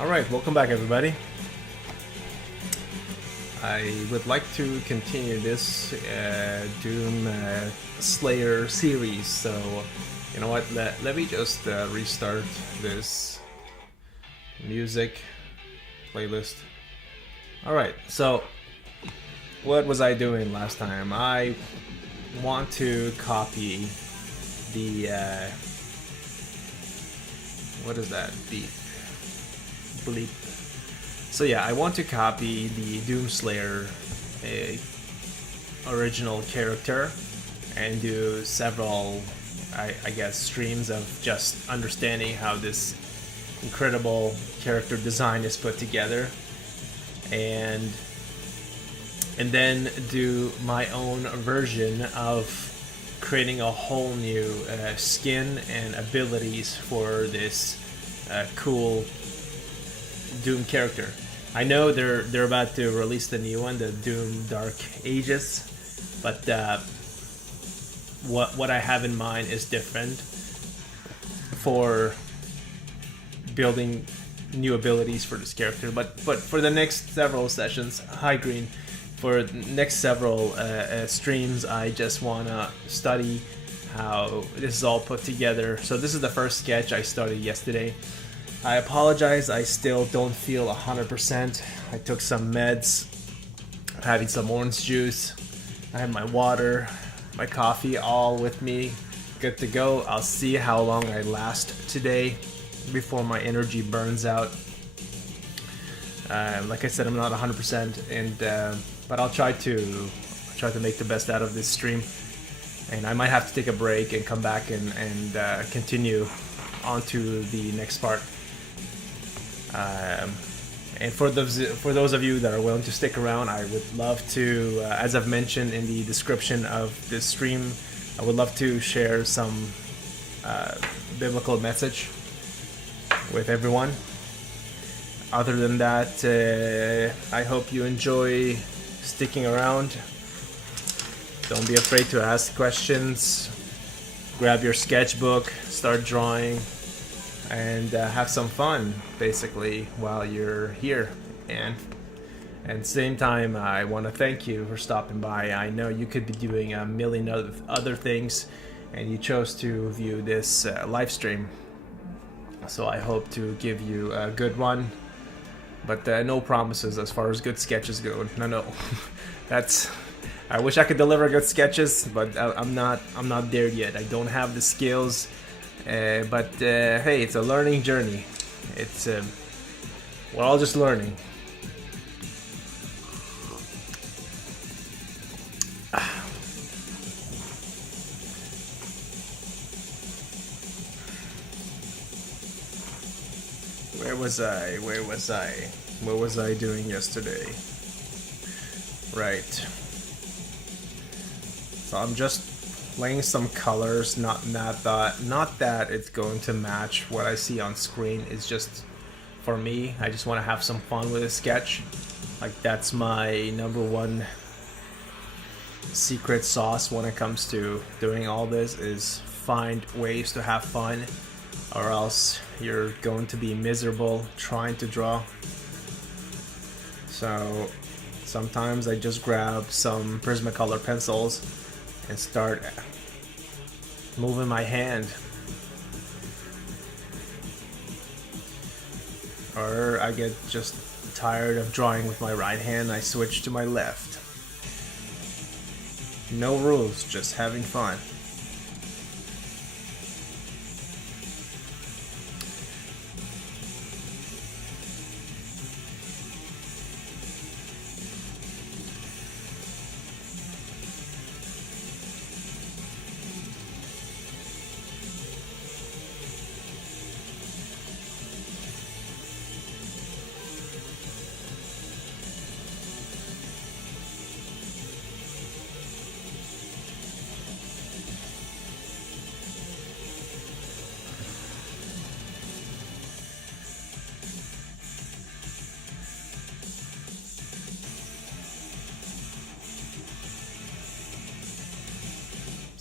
Alright, welcome back everybody. I would like to continue this Doom Slayer series, so you know what, let me just restart this music playlist. Alright, so what was I doing last time? I want to copy the what is that? Beep. Bleep. So yeah, I want to copy the Doomslayer original character and do several, I guess, streams of just understanding how this incredible character design is put together, and then do my own version of creating a whole new skin and abilities for this cool Doom character. I know they're about to release the new one, the Doom Dark Ages, but what I have in mind is different for building new abilities for this character. But for the next several sessions, hi Green, for the next several streams, I just wanna study how this is all put together. So this is the first sketch I started yesterday. I apologize, I still don't feel 100%. I took some meds, I'm having some orange juice, I have my water, my coffee all with me, good to go. I'll see how long I last today before my energy burns out. Like I said, I'm not 100%, and but I'll try to make the best out of this stream. And I might have to take a break and come back and continue on to the next part. And for those of you that are willing to stick around, I would love to, as I've mentioned in the description of this stream, I would love to share some biblical message with everyone. Other than that, I hope you enjoy sticking around. Don't be afraid to ask questions. Grab your sketchbook, start drawing, and have some fun basically while you're here. And at the same time, I want to thank you for stopping by. I know you could be doing a million other things, and you chose to view this live stream, so I hope to give you a good one, but no promises as far as good sketches go. No that's, I wish I could deliver good sketches, but I'm not there yet. I don't have the skills. But hey, it's a learning journey. It's we're all just learning. Where was I? What was I doing yesterday? Right. So I'm just laying some colors, not that it's going to match what I see on screen. It's just for me. I just want to have some fun with a sketch. Like, that's my number one secret sauce when it comes to doing all this, is find ways to have fun, or else you're going to be miserable trying to draw. So sometimes I just grab some Prismacolor pencils and start moving my hand, or I get just tired of drawing with my right hand, I switch to my left. No rules, just having fun.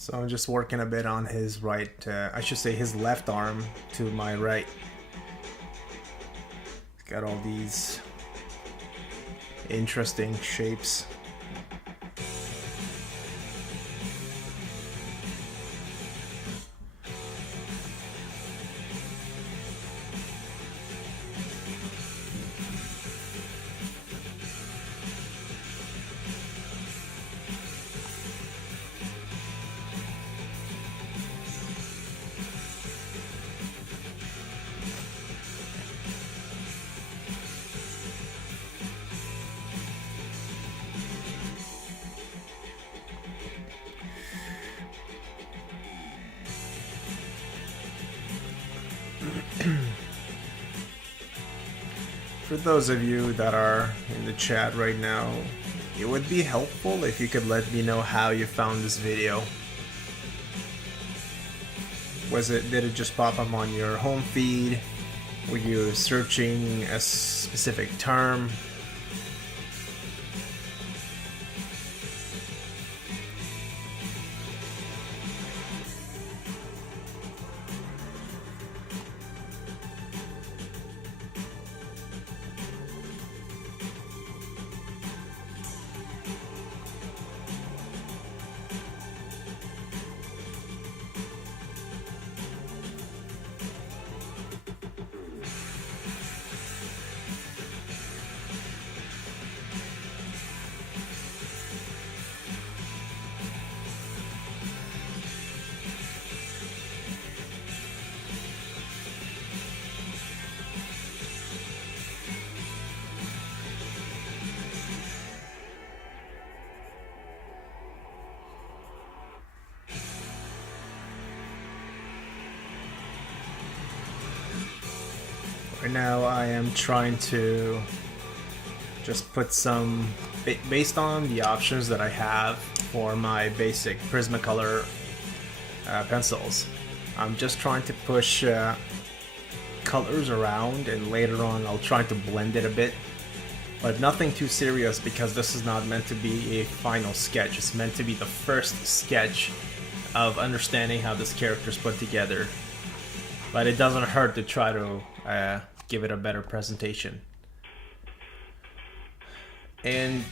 So I'm just working a bit on his right, I should say his left arm to my right. Got all these interesting shapes. For those of you that are in the chat right now, it would be helpful if you could let me know how you found this video. Did it just pop up on your home feed? Were you searching a specific term? Right now I am trying to just put some, based on the options that I have for my basic Prismacolor pencils, I'm just trying to push colors around, and later on I'll try to blend it a bit, but nothing too serious because this is not meant to be a final sketch. It's meant to be the first sketch of understanding how this character is put together, but it doesn't hurt to try to give it a better presentation. And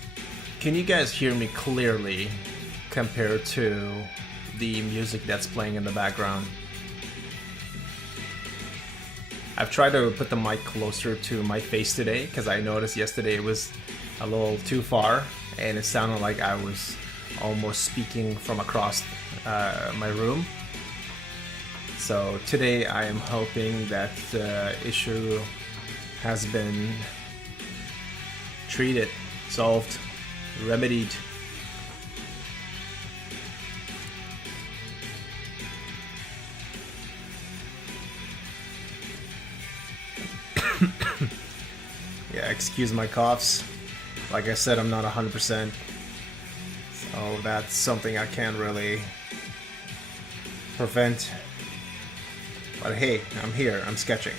can you guys hear me clearly compared to the music that's playing in the background? I've tried to put the mic closer to my face today because I noticed yesterday it was a little too far and it sounded like I was almost speaking from across my room. So today I am hoping that the issue has been treated, solved, remedied. Yeah, excuse my coughs. Like I said, I'm not 100%. So that's something I can't really prevent. But hey, I'm here, I'm sketching.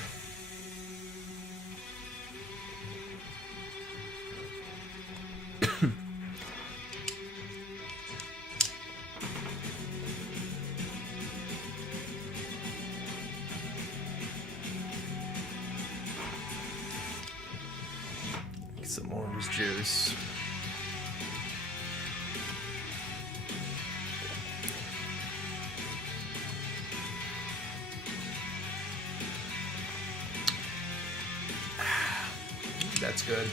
Some orange juice. That's good.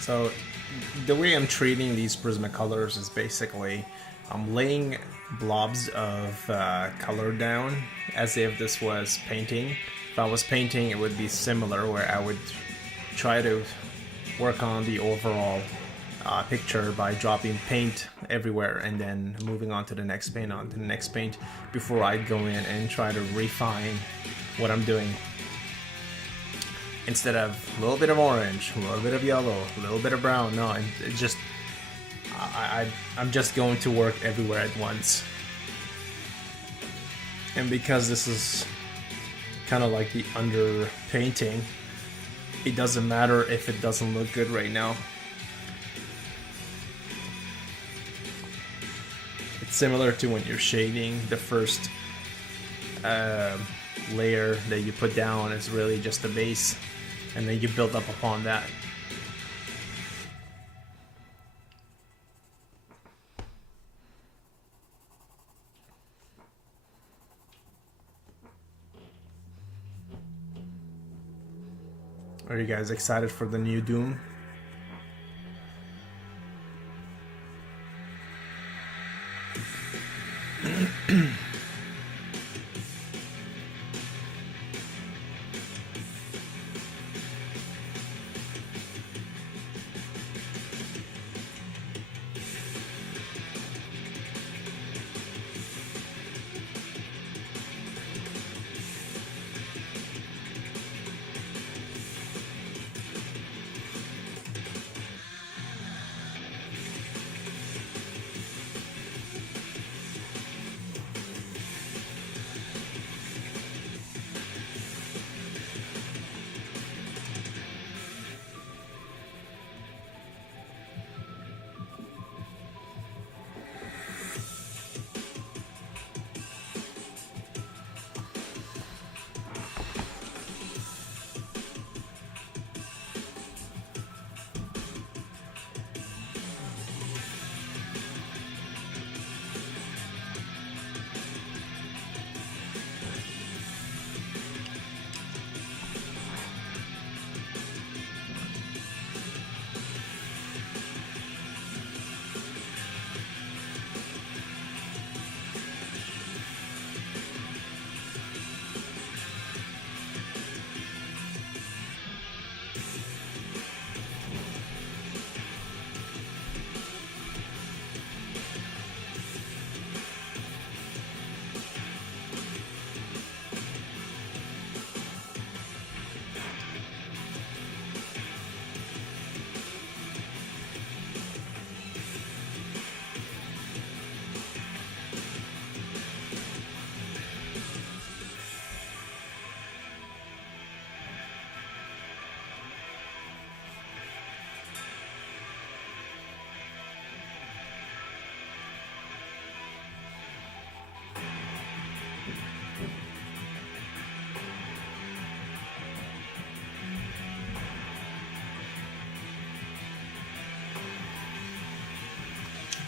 So the way I'm treating these Prismacolors is basically I'm laying blobs of color down as if this was painting. If I was painting, it would be similar, where I would try to work on the overall picture by dropping paint everywhere and then moving on to the next paint, before I go in and try to refine what I'm doing. instead of a little bit of orange, a little bit of yellow, a little bit of brown. No, it just I'm just going to work everywhere at once. And because this is kind of like the under painting, it doesn't matter if it doesn't look good right now. It's similar to when you're shading. The first layer that you put down is really just the base, and then you build up upon that. Are you guys excited for the new Doom?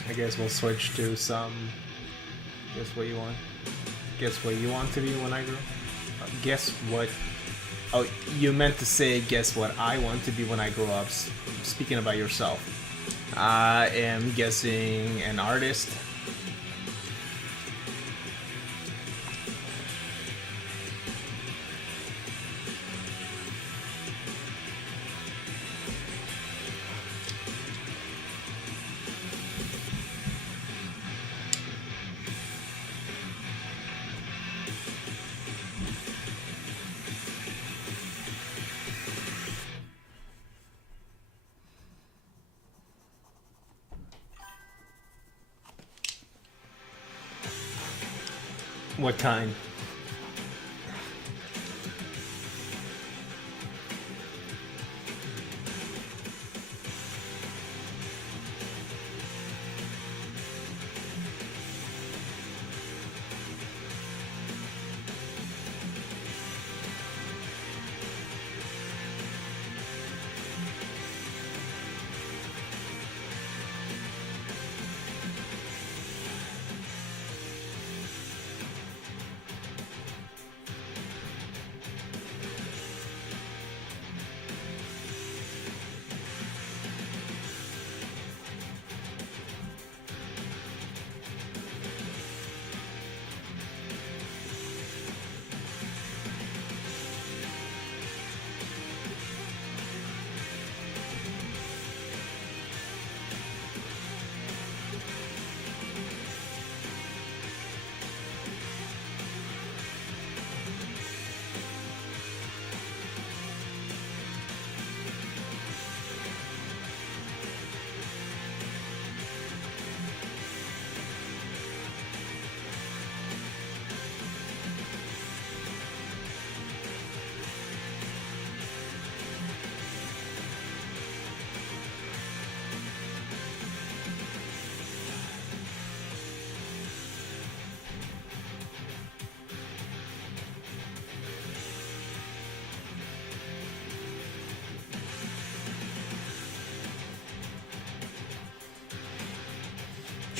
I guess we'll switch to some. Guess what you want? Guess what you want to be when I grow? Guess what? Oh, you meant to say guess what I want to be when I grow up. Speaking about yourself, I am guessing an artist. What kind?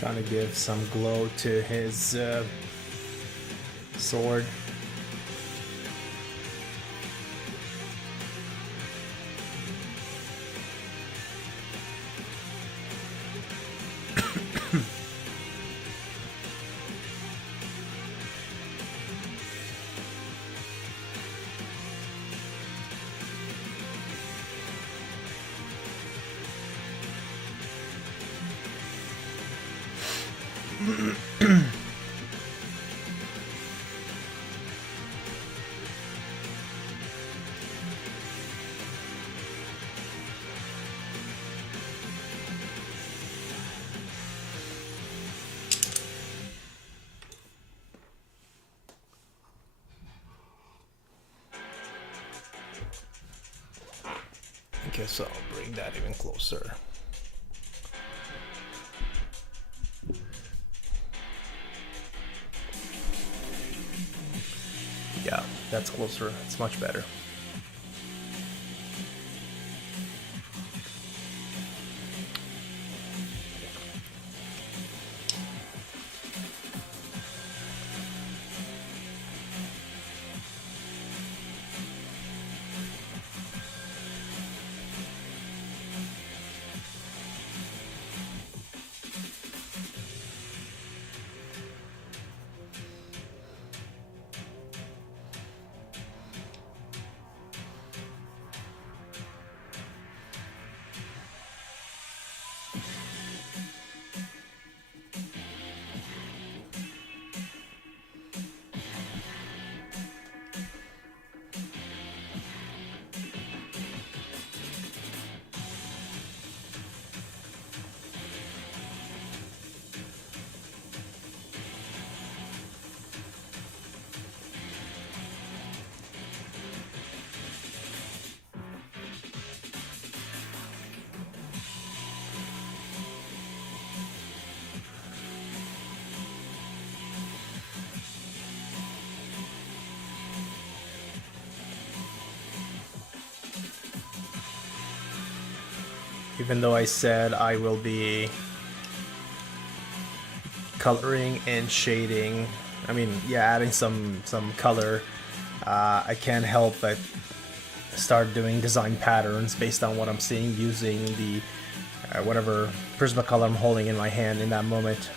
Trying to give some glow to his sword. I guess I'll bring that even closer. Yeah, that's closer. It's much better. Even though I said I will be coloring and shading, I mean, yeah, adding some color, I can't help but start doing design patterns based on what I'm seeing using the whatever Prismacolor I'm holding in my hand in that moment.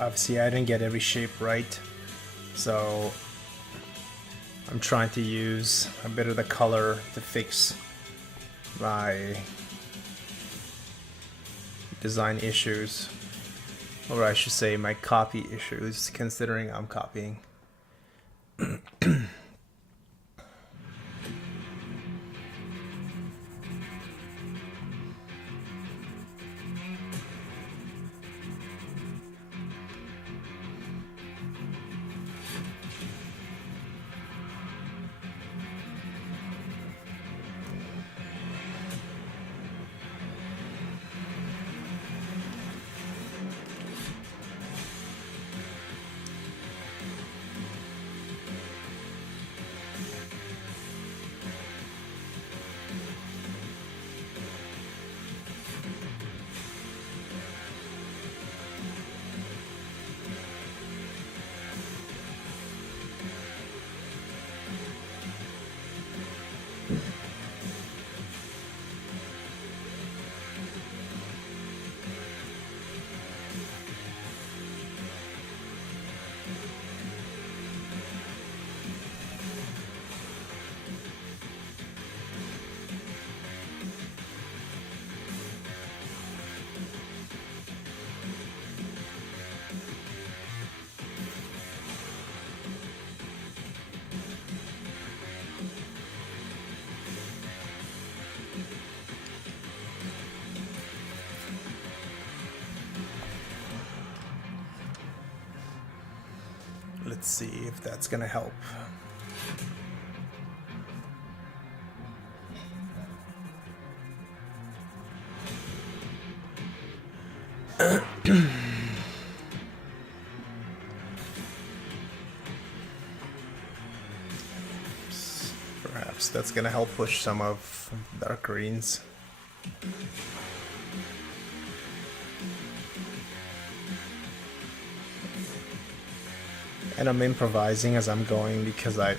Obviously, I didn't get every shape right, so I'm trying to use a bit of the color to fix my design issues, or I should say my copy issues, considering I'm copying. Let's see if that's gonna help. Perhaps that's gonna help push some of dark greens. And I'm improvising as I'm going because I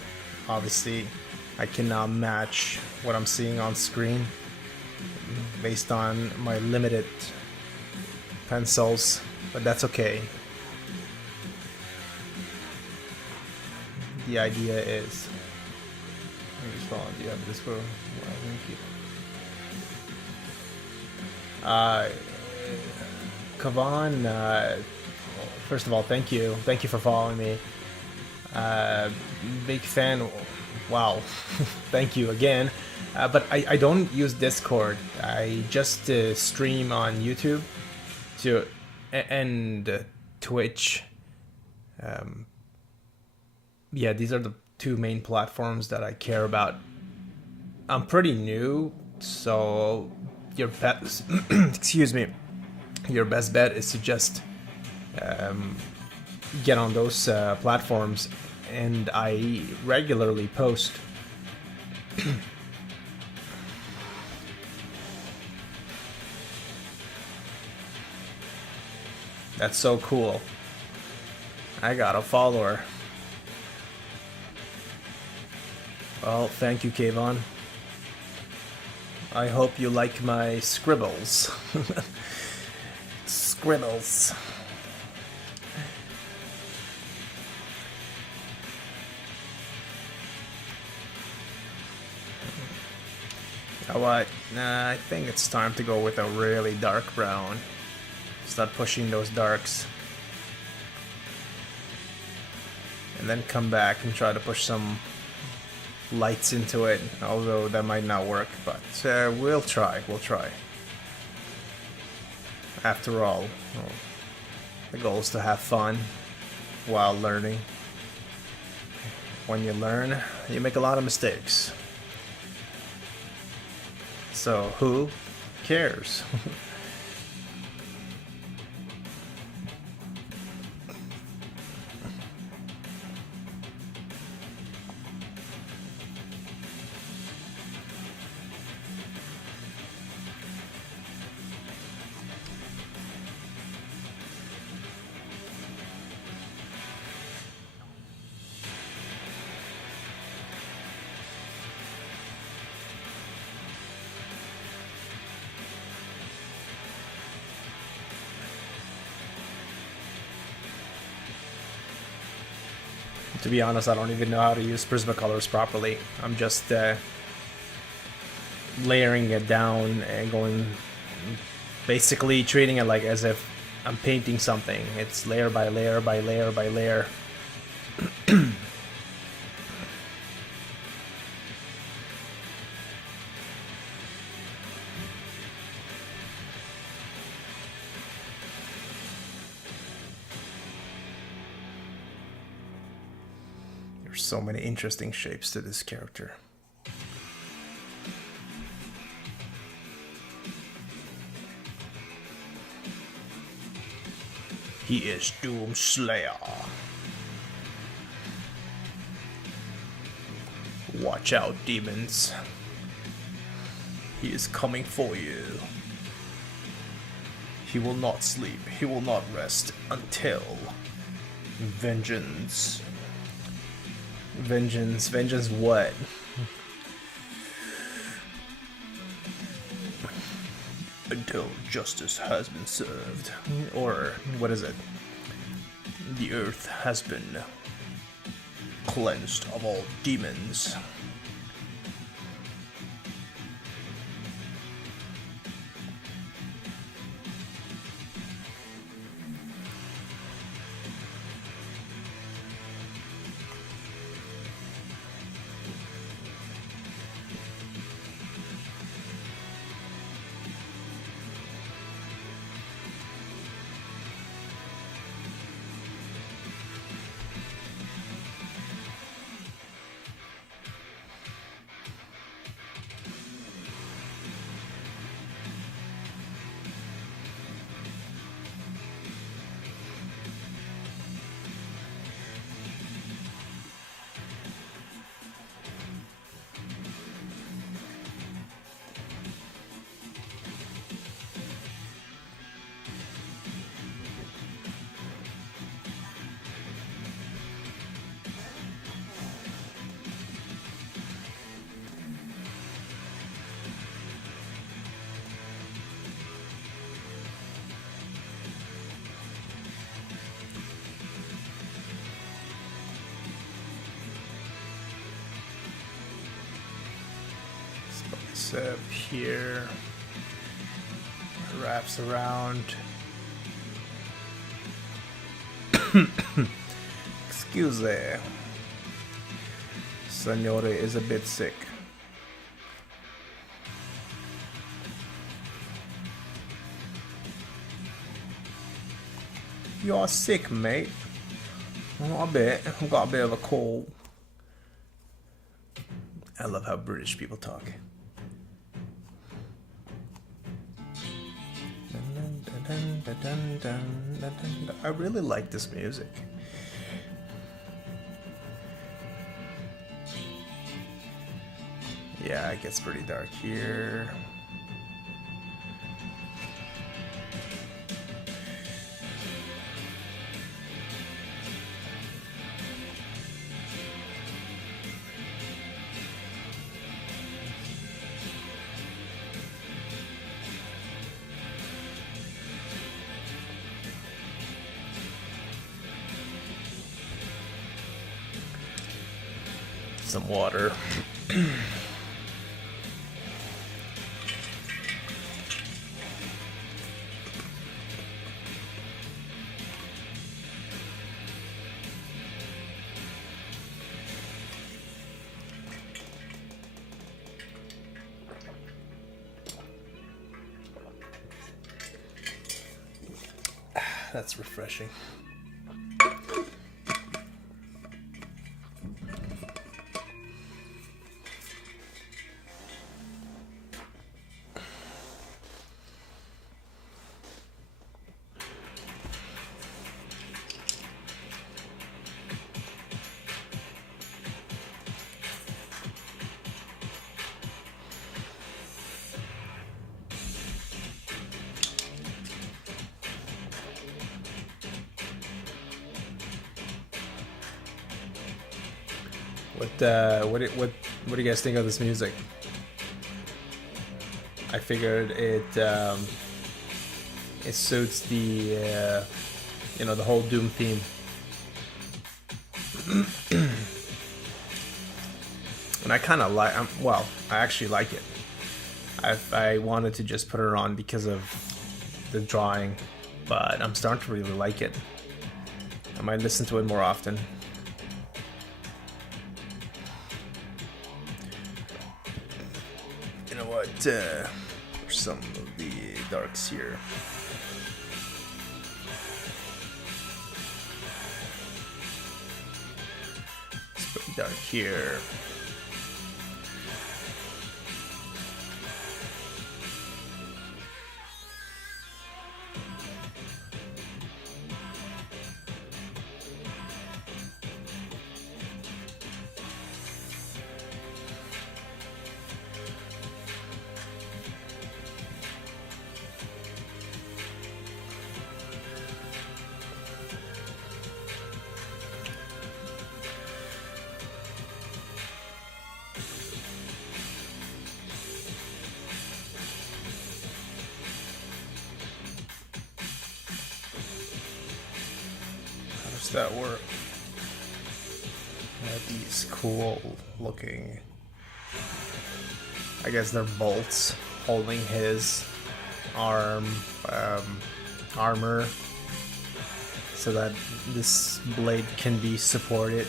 cannot match what I'm seeing on screen based on my limited pencils, but that's okay. The idea is, do you have this for? Well, thank you. Kavan, first of all, thank you for following me. Big fan. Wow. Thank you again. But I don't use Discord. I just stream on YouTube and Twitch. Yeah, these are the two main platforms that I care about. I'm pretty new, so your best excuse me, your best bet is to just get on those platforms, and I regularly post. That's so cool. I got a follower. Well, thank you, Kayvon. I hope you like my scribbles. Scribbles. You know what? I think it's time to go with a really dark brown. Start pushing those darks. And then come back and try to push some lights into it, although that might not work, but we'll try. After all, the goal is to have fun while learning. When you learn, you make a lot of mistakes. So who cares? To be honest, I don't even know how to use Prismacolors properly. I'm just layering it down and going basically treating it like as if I'm painting something. It's layer by layer by layer by layer. There's so many interesting shapes to this character. He is Doomslayer. Watch out, demons. He is coming for you. He will not sleep. He will not rest until vengeance. Vengeance. Vengeance what? Until justice has been served. Or, what is it? The earth has been cleansed of all demons. Up here, wraps around. Excuse me, Signore is a bit sick. You're sick, mate. A bit. I've got a bit of a cold. I love how British people talk. I really like this music. Yeah, it gets pretty dark here. Some water. That's refreshing. What do you guys think of this music? I figured it suits the the whole Doom theme. And I kind of like, I actually like it. I wanted to just put it on because of the drawing, but I'm starting to really like it. I might listen to it more often. You know what? Some of the darks here. It's pretty dark here. That work. These cool looking, I guess they're bolts holding his armor so that this blade can be supported.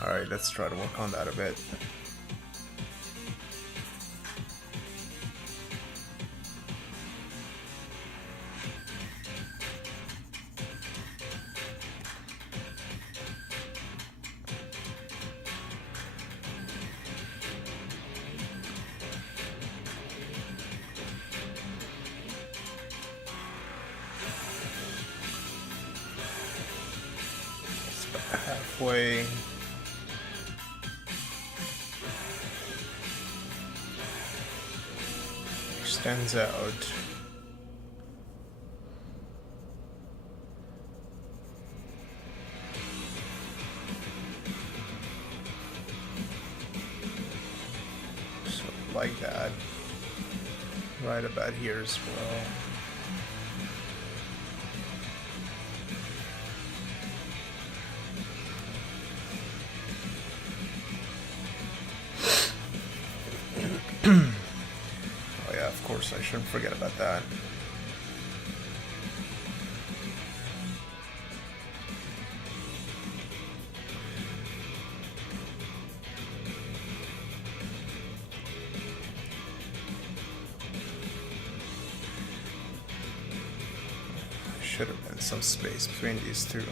Alright, let's try to work on that a bit. Halfway. Extends out. So like that. Right about here as well. Oh yeah, of course, I shouldn't forget about that. Should have been some space between these two.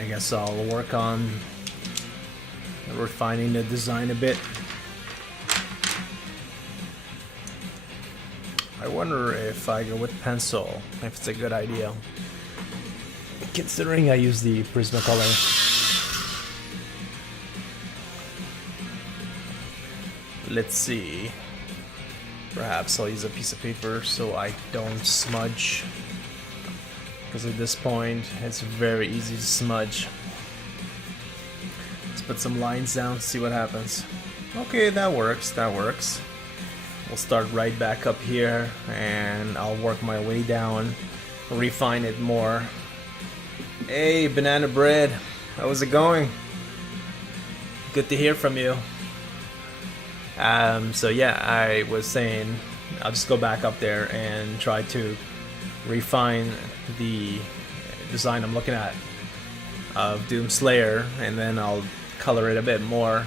I guess I'll work on refining the design a bit. I wonder if I go with pencil, if it's a good idea, considering I use the Prismacolor. Let's see. Perhaps I'll use a piece of paper so I don't smudge, because at this point it's very easy to smudge. Let's put some lines down, see what happens. Okay, that works, that works. We'll start right back up here and I'll work my way down, refine it more. Hey, Banana Bread, how's it going? Good to hear from you. So yeah, I was saying I'll just go back up there and try to refine the design I'm looking at of Doomslayer, and then I'll color it a bit more,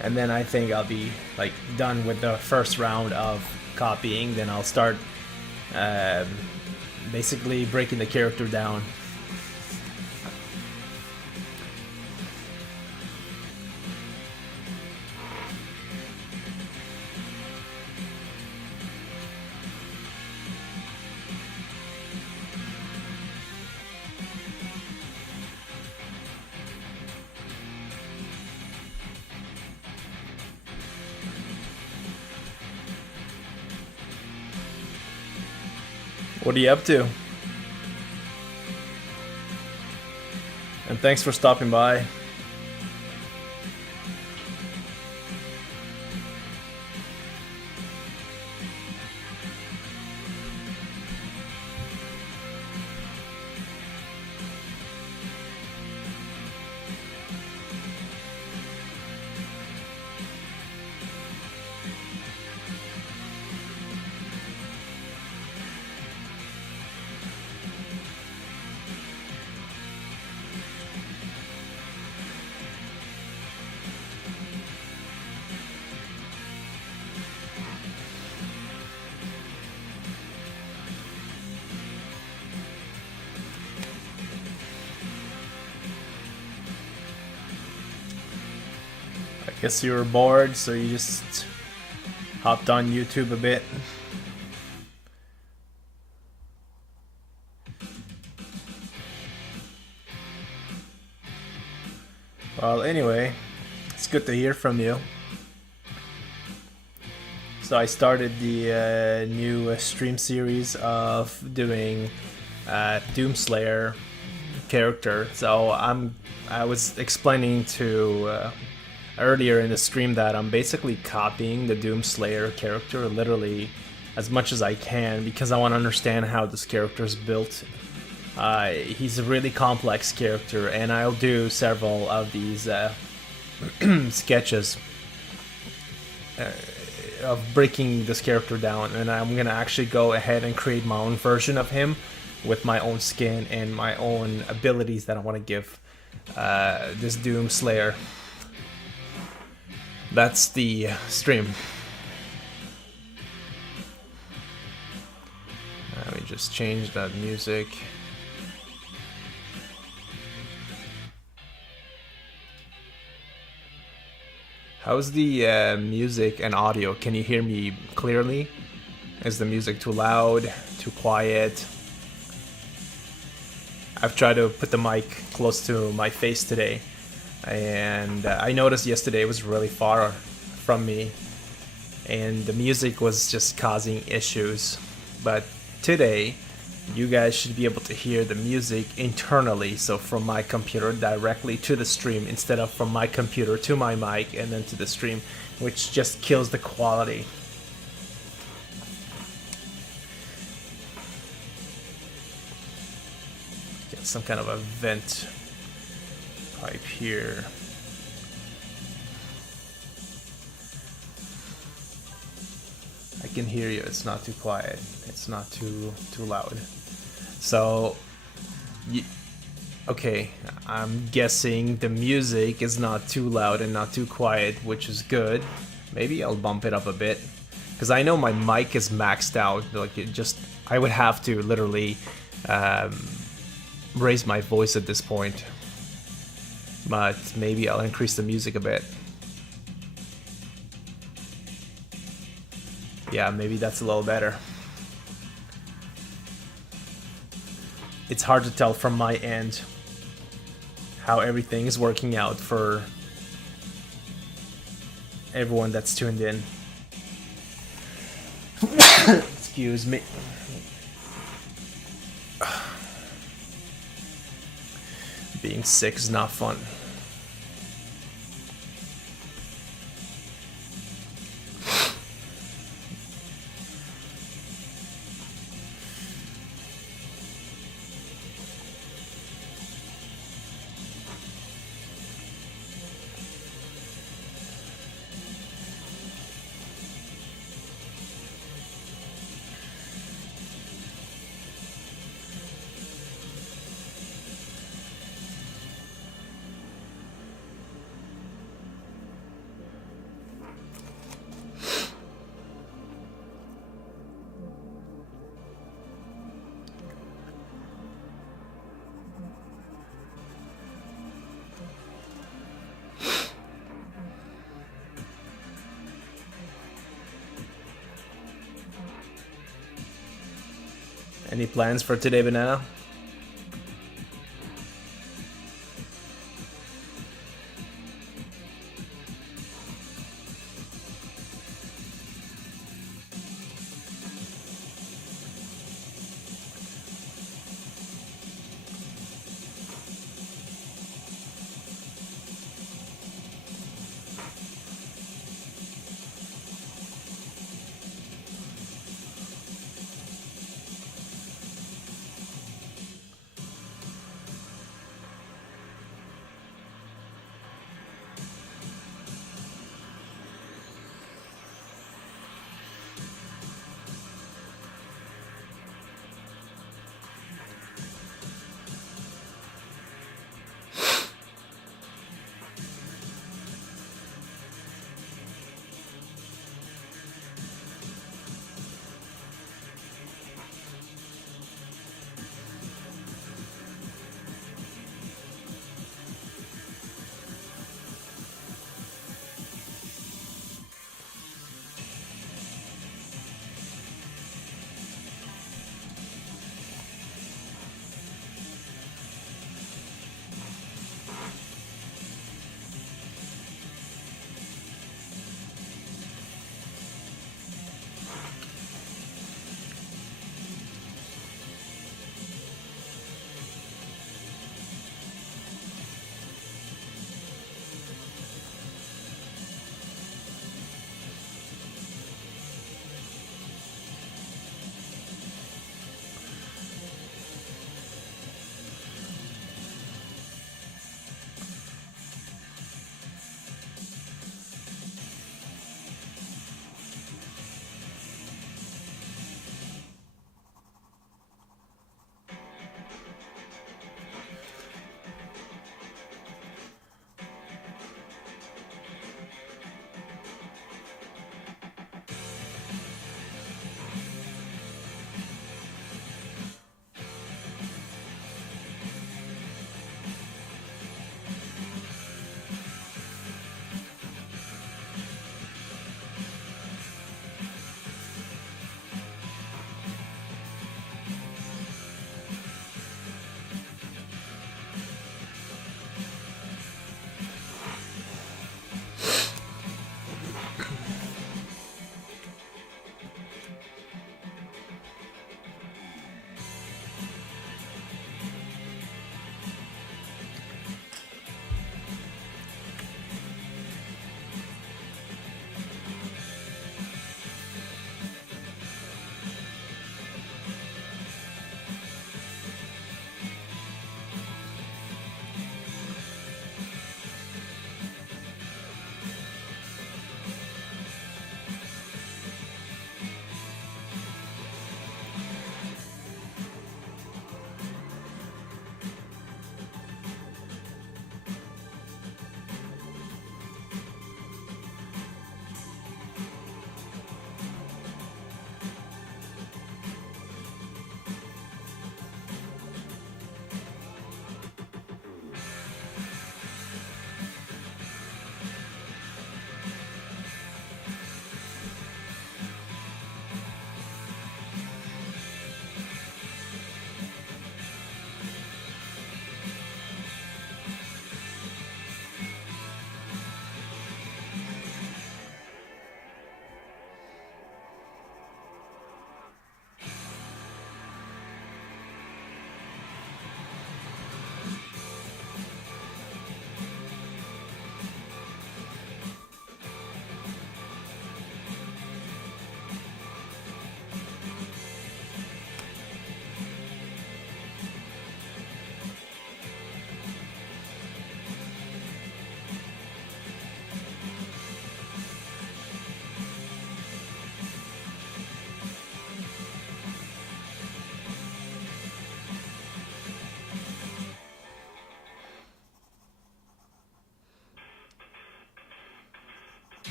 and then I think I'll be like done with the first round of copying. Then I'll start basically breaking the character down. What are you up to? And thanks for stopping by. I guess you were bored, so you just hopped on YouTube a bit. Well, anyway, it's good to hear from you. So I started the new stream series of doing Doomslayer character. So I was explaining to earlier in the stream that I'm basically copying the Doomslayer character literally as much as I can, because I want to understand how this character is built. He's a really complex character, and I'll do several of these sketches of breaking this character down, and I'm gonna actually go ahead and create my own version of him with my own skin and my own abilities that I want to give this Doomslayer. That's the stream. Let me just change that music. How's the music and audio? Can you hear me clearly? Is the music too loud, too quiet? I've tried to put the mic close to my face today, and I noticed yesterday it was really far from me and the music was just causing issues. But today you guys should be able to hear the music internally, so from my computer directly to the stream instead of from my computer to my mic and then to the stream, which just kills the quality. Get some kind of a vent pipe here. I can hear you. It's not too quiet. It's not too loud. So, okay, I'm guessing the music is not too loud and not too quiet, which is good. Maybe I'll bump it up a bit, because I know my mic is maxed out. Like, I would have to literally raise my voice at this point. but maybe I'll increase the music a bit. Yeah, maybe that's a little better. It's hard to tell from my end how everything is working out for everyone that's tuned in. Excuse me. Being sick is not fun. Any plans for today, Banana?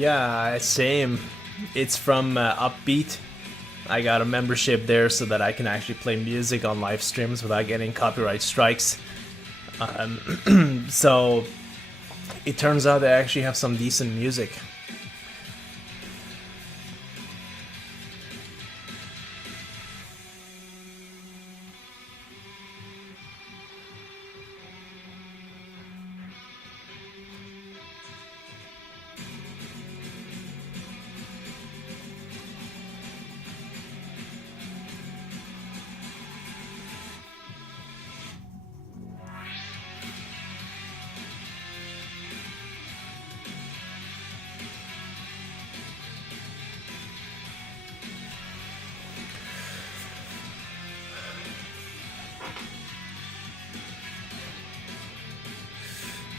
Yeah, same. It's from Upbeat. I got a membership there so that I can actually play music on live streams without getting copyright strikes. So it turns out they actually have some decent music.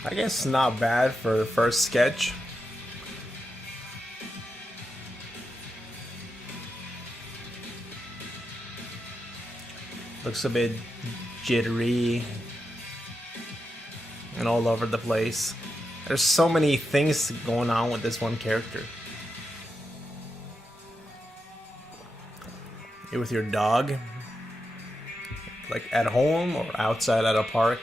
I guess not bad for the first sketch. Looks a bit jittery and all over the place. There's so many things going on with this one character. You're with your dog, like at home or outside at a park.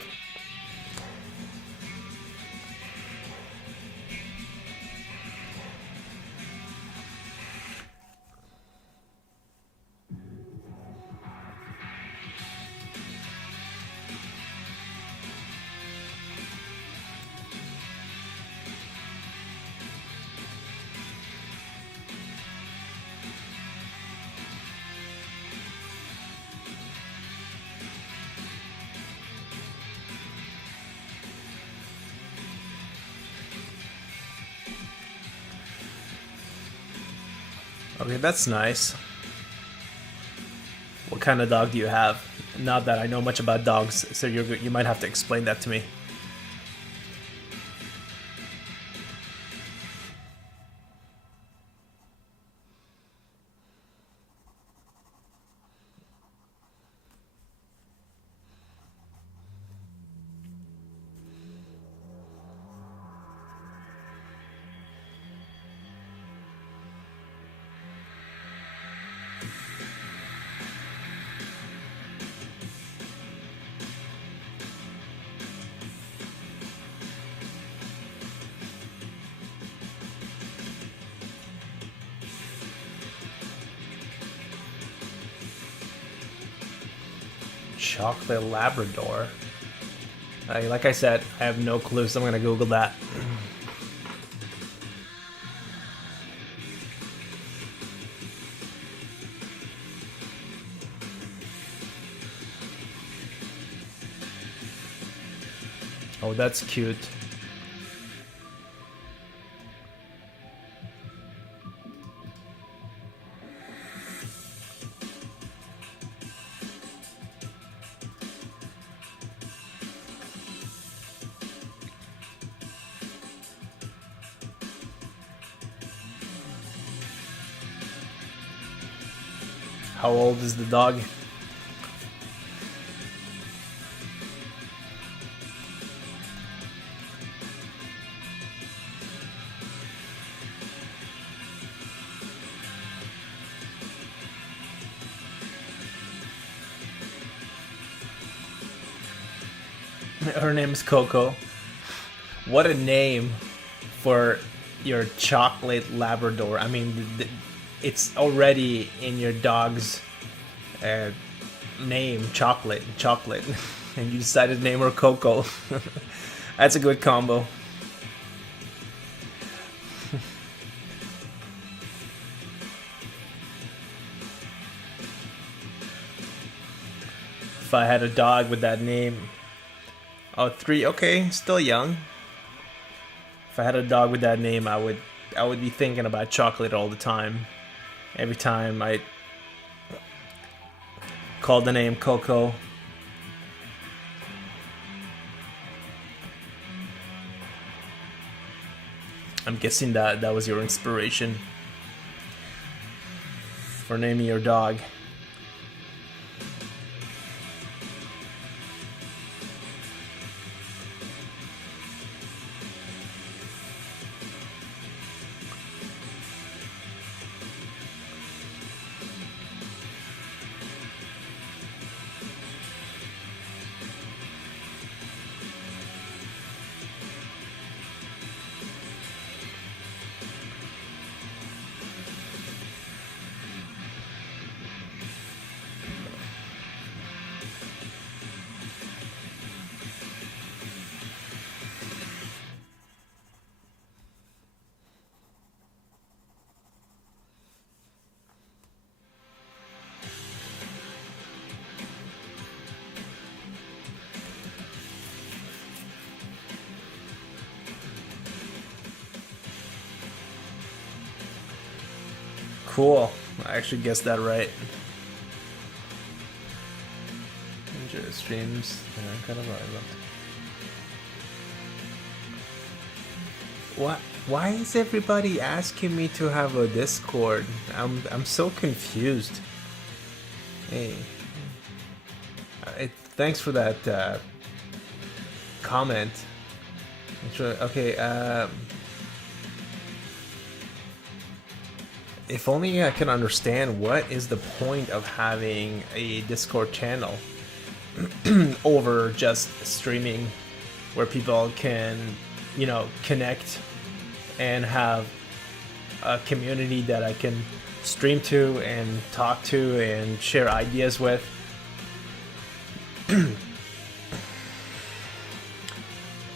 Okay, that's nice. What kind of dog do you have? Not that I know much about dogs, so you might have to explain that to me. Chocolate Labrador. Like I said, I have no clue, so I'm gonna Google that. Oh, that's cute. How old is the dog? Her name's Coco. What a name for your chocolate Labrador. I mean, it's already in your dog's name, chocolate, and you decided to name her Coco. That's a good combo. If I had a dog with that name, oh, 3, okay, still young. If I had a dog with that name, I would be thinking about chocolate all the time. Every time I call the name Coco. I'm guessing that was your inspiration for naming your dog. Cool. I actually guessed that right. Enjoy streams. Yeah, kind of what? Why is everybody asking me to have a Discord? I'm so confused. Hey, thanks for that comment. Okay. If only I can understand what is the point of having a Discord channel over just streaming, where people can, you know, connect and have a community that I can stream to and talk to and share ideas with.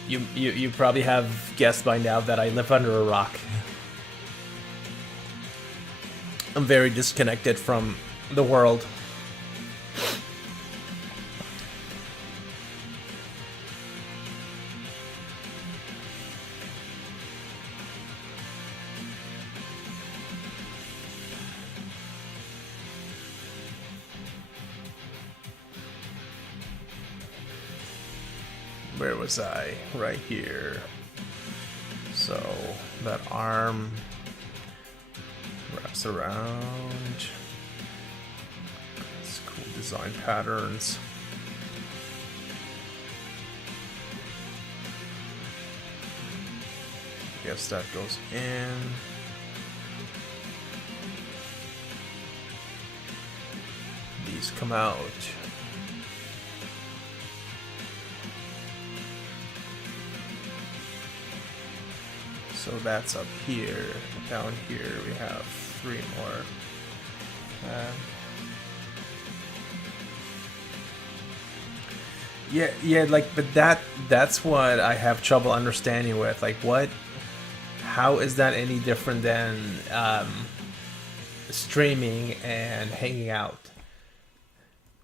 You probably have guessed by now that I live under a rock. I'm very disconnected from the world. Where was I? Right here. So that arm wraps around. It's cool design patterns. Guess that goes in. These come out. So that's up here. Down here we have 3 more. Yeah, like, but that's what I have trouble understanding with. Like, how is that any different than streaming and hanging out,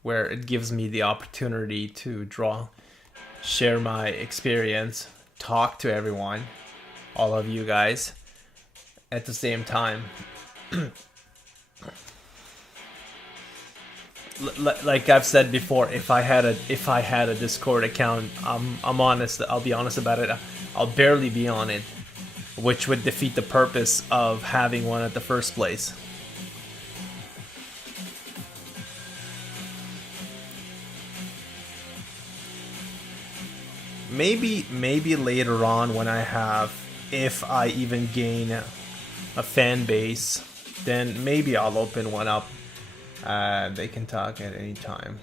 where it gives me the opportunity to share my experience, talk to everyone, all of you guys, at the same time. Like I've said before, if I had a Discord account, I'm honest. I'll be honest about it. I'll barely be on it, which would defeat the purpose of having one at the first place. Maybe later on, when I have, if I even gain a fan base, then maybe I'll open one up. They can talk at any time.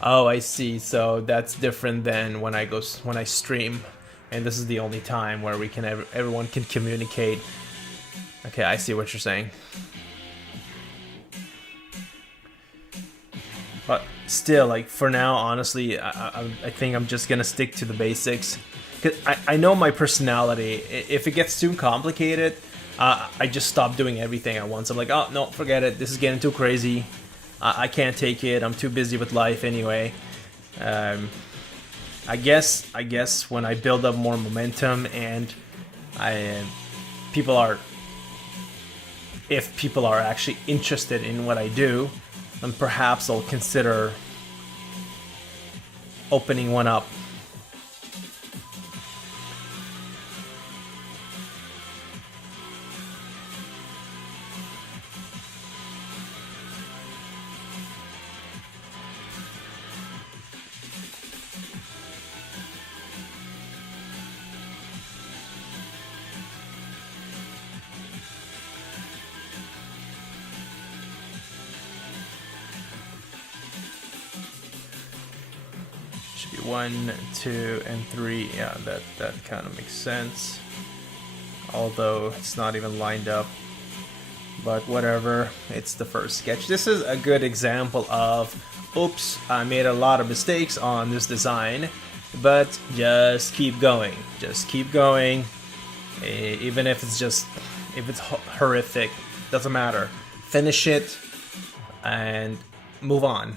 Oh, I see. So that's different than when I stream, and this is the only time where everyone can communicate. Okay, I see what you're saying. But still, like, for now, honestly, I think I'm just gonna stick to the basics. 'Cause I know my personality. If it gets too complicated, I just stop doing everything at once. I'm like, oh, no, forget it. This is getting too crazy. I can't take it. I'm too busy with life anyway. I guess when I build up more momentum and if people are actually interested in what I do, then perhaps I'll consider opening one up. Should be 1, 2, and 3. Yeah, that kind of makes sense. Although it's not even lined up. But whatever, it's the first sketch. This is a good example of, oops, I made a lot of mistakes on this design, but just keep going. Just keep going. Even if it's horrific, doesn't matter. Finish it and move on,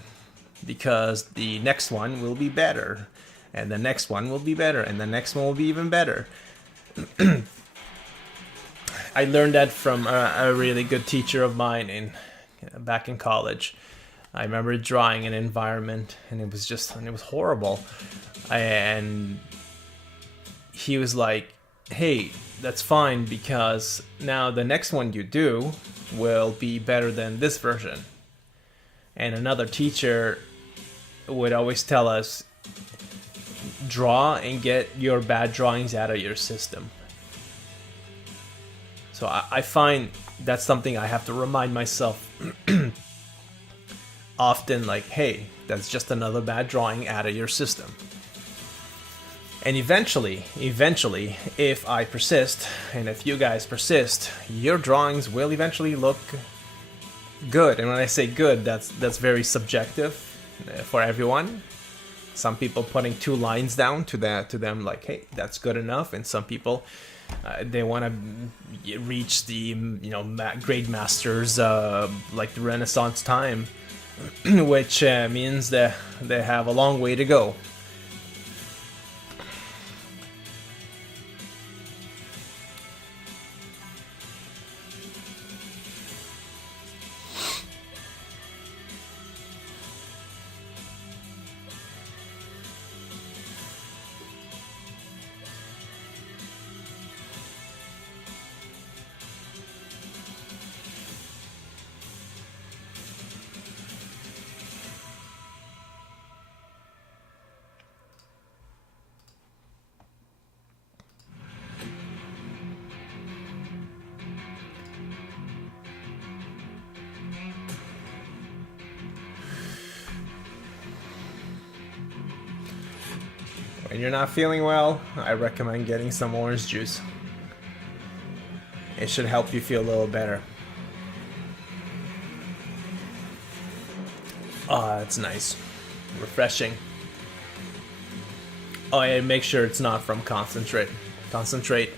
because the next one will be better, and the next one will be better, and the next one will be even better. I learned that from a really good teacher of mine back in college. I remember drawing an environment, and it was horrible. And he was like, "Hey, that's fine, because now the next one you do will be better than this version." And another teacher would always tell us, draw and get your bad drawings out of your system. So I find that's something I have to remind myself often, like, hey, that's just another bad drawing out of your system. And eventually, if I persist, and if you guys persist, your drawings will eventually look good. And when I say good, that's very subjective for everyone. Some people putting 2 lines down to them like, hey, that's good enough. And some people, they want to reach the great masters like the Renaissance time, which means that they have a long way to go. When you're not feeling well, I recommend getting some orange juice. It should help you feel a little better. Oh, that's nice. Refreshing. Oh, and make sure it's not from concentrate. Concentrate,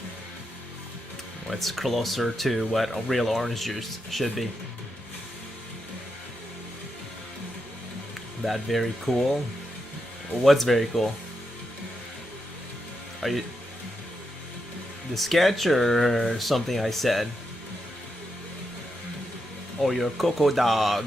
it's closer to what a real orange juice should be. That very cool. What's very cool? Are you the sketch or something I said? Or your cocoa dog?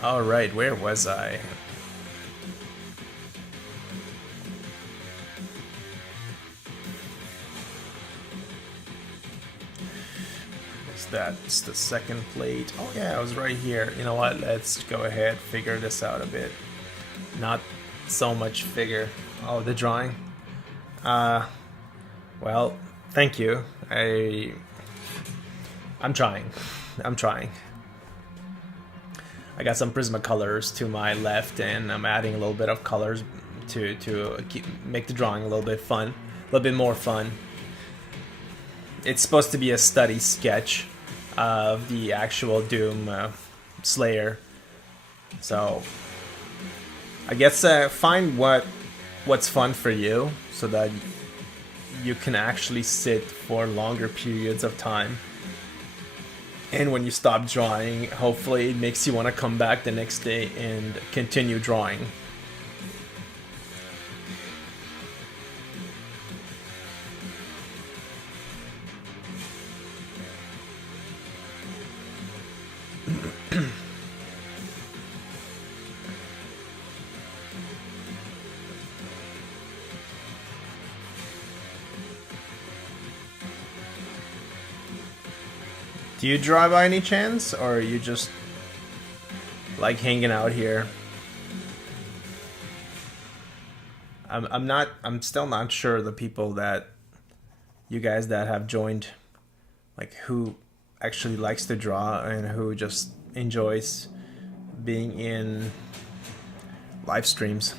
All right, where was I? That's the second plate. Oh yeah, I was right here. You know what? Let's go ahead, figure this out a bit. Not so much figure. Oh, the drawing. Well, thank you. I'm trying. I got some Prismacolors to my left, and I'm adding a little bit of colors to make the drawing a little bit fun, a little bit more fun. It's supposed to be a study sketch of the actual Doom Slayer. So I guess find what's fun for you, so that you can actually sit for longer periods of time. And when you stop drawing, hopefully it makes you want to come back the next day and continue drawing. Do you draw by any chance, or are you just like hanging out here? I'm still not sure the people that you guys that have joined, like who actually likes to draw and who just enjoys being in live streams.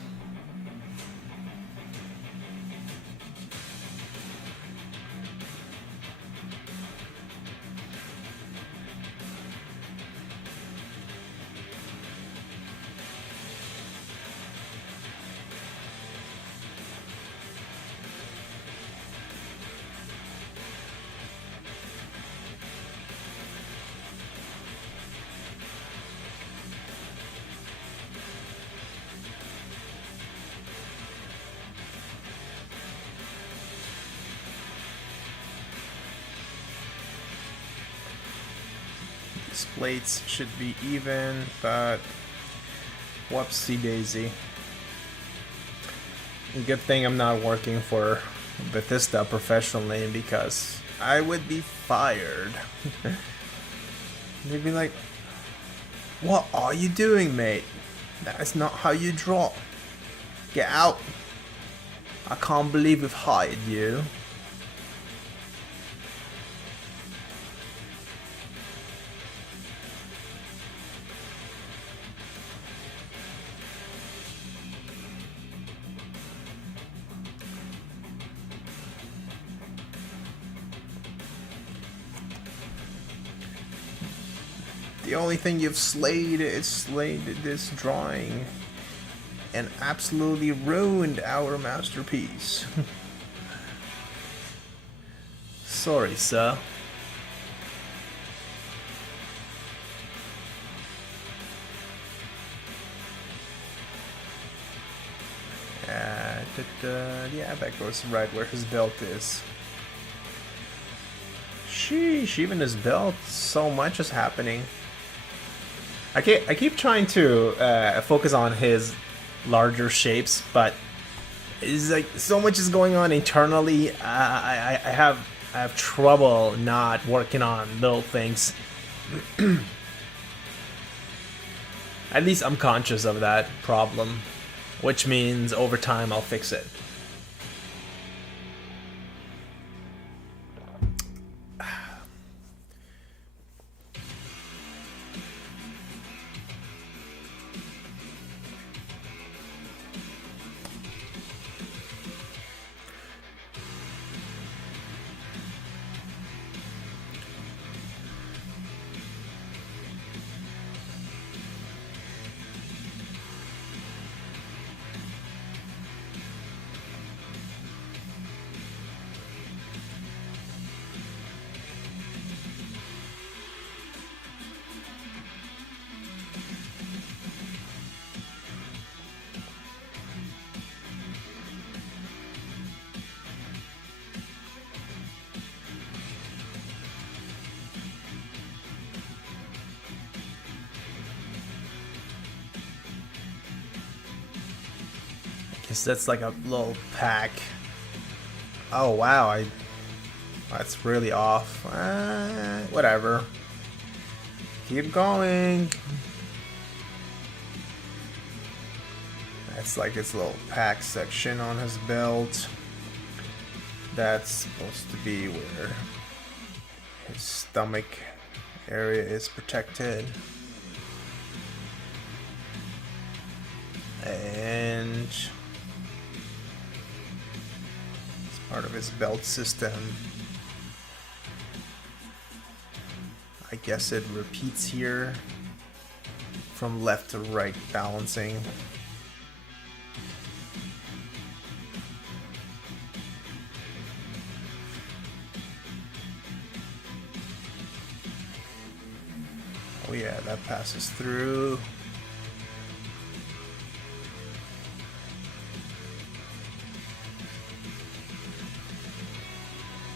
These plates should be even, but whoopsie daisy. Good thing I'm not working for Bethesda professionally, because I would be fired. They'd be like, "What are you doing, mate? That's not how you draw. Get out. I can't believe we've hired you." The only thing you've slayed this drawing and absolutely ruined our masterpiece. Sorry, sir. Yeah, that goes right where his belt is. Sheesh, even his belt, so much is happening. I keep trying to focus on his larger shapes, but it's like so much is going on internally. I have trouble not working on little things. At least I'm conscious of that problem, which means over time I'll fix it. Guess that's like a little pack. Oh wow, that's really off. Whatever. Keep going. That's like his little pack section on his belt. That's supposed to be where his stomach area is protected. And it's part of his belt system. I guess it repeats here from left to right balancing. Oh yeah, that passes through.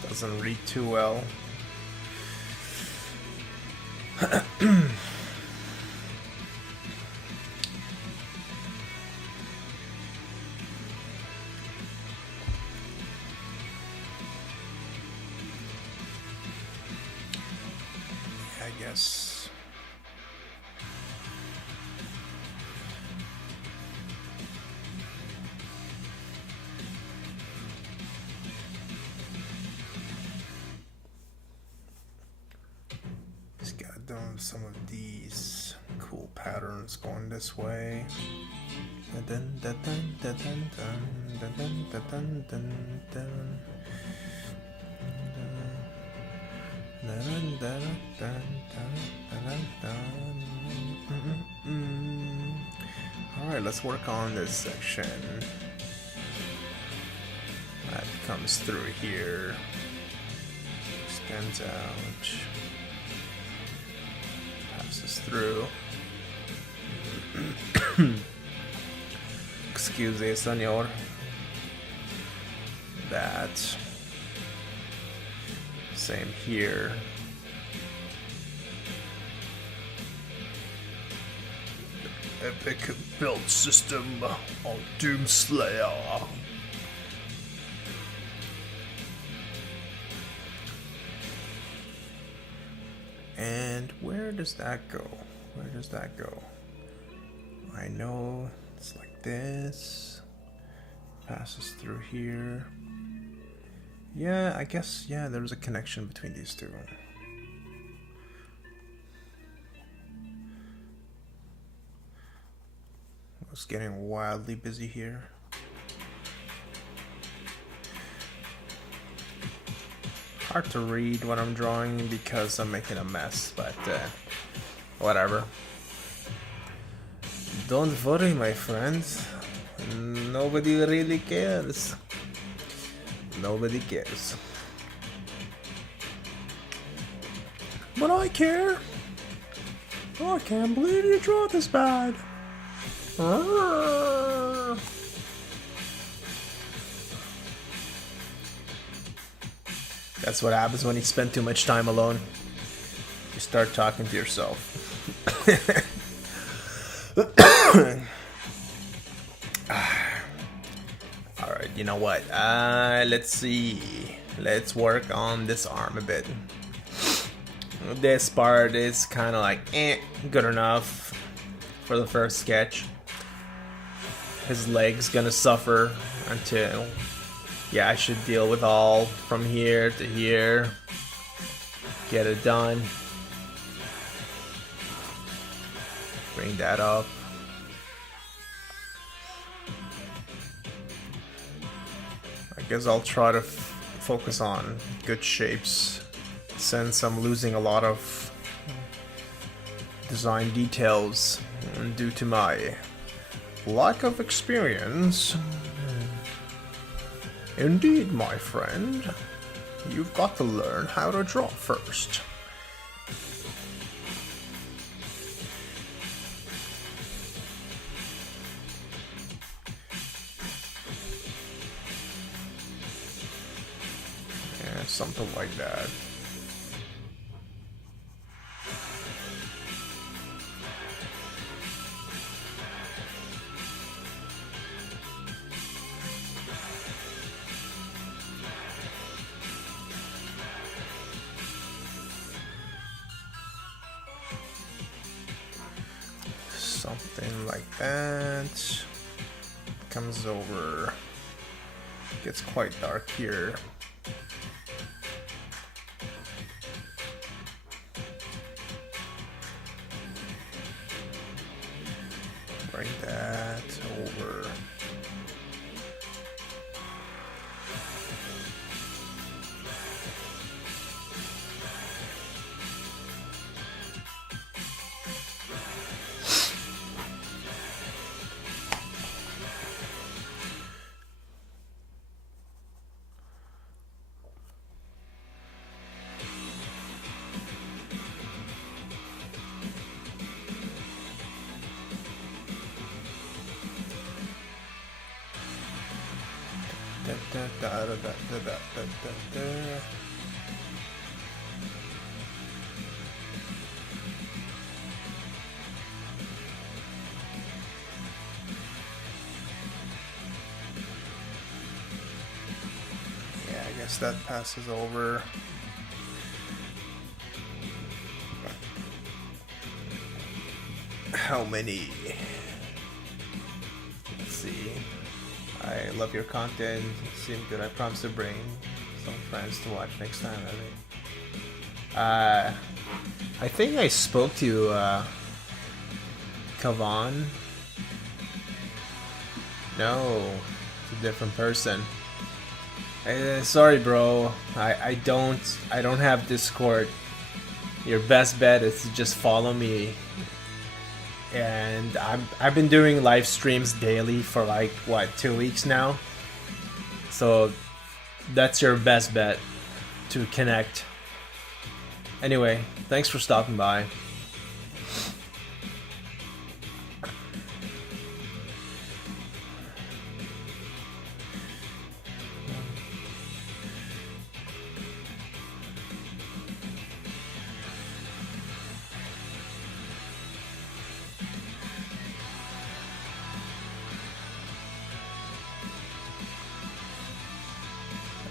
Doesn't read too well. I guess. Just gotta do some of these cool patterns going this way. Dun, dun, dun, dun, dun, dun, dun, dun, dun, dun, dun. Alright, let's work on this section. That comes through here. Extends out. Passes through. Excuse me, senor. That. Same here. epic build system on Doomslayer. And where does that go? Where does that go? I know it's like this. Passes through here. Yeah, I guess, yeah, there was a connection between these two. I was getting wildly busy here. Hard to read what I'm drawing because I'm making a mess, but whatever. Don't worry, my friends. Nobody really cares. Nobody cares. But I care. Oh, I can't believe you draw this bad. That's what happens when you spend too much time alone. You start talking to yourself. Alright, you know what? Let's see. Let's work on this arm a bit. This part is kind of like, good enough for the first sketch. His leg's gonna suffer until, yeah, I should deal with all from here to here. Get it done. Bring that up. I guess I'll try to focus on good shapes since I'm losing a lot of design details due to my lack of experience. Indeed, my friend. You've got to learn how to draw first. Yeah, something like that. Something like that. Comes over. Gets quite dark here. Bring that over. Yeah, I guess that passes over. How many? Let's see. I love your content. It seemed good. I promise to bring some friends to watch next time. I think I spoke to Kavan. No, it's a different person. Sorry, bro. I don't have Discord. Your best bet is to just follow me. And I've been doing live streams daily for like what, 2 weeks now. So that's your best bet to connect. Anyway, thanks for stopping by.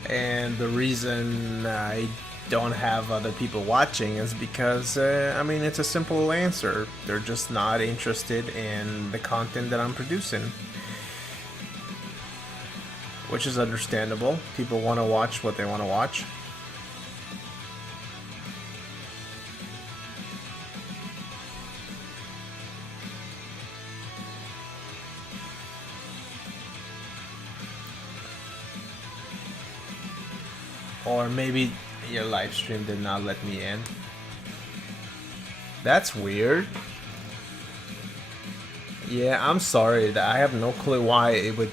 And the reason I don't have other people watching is because, I mean, it's a simple answer. They're just not interested in the content that I'm producing. Which is understandable. People want to watch what they want to watch. Or maybe your live stream did not let me in. That's weird. Yeah, I'm sorry. I have no clue why it would...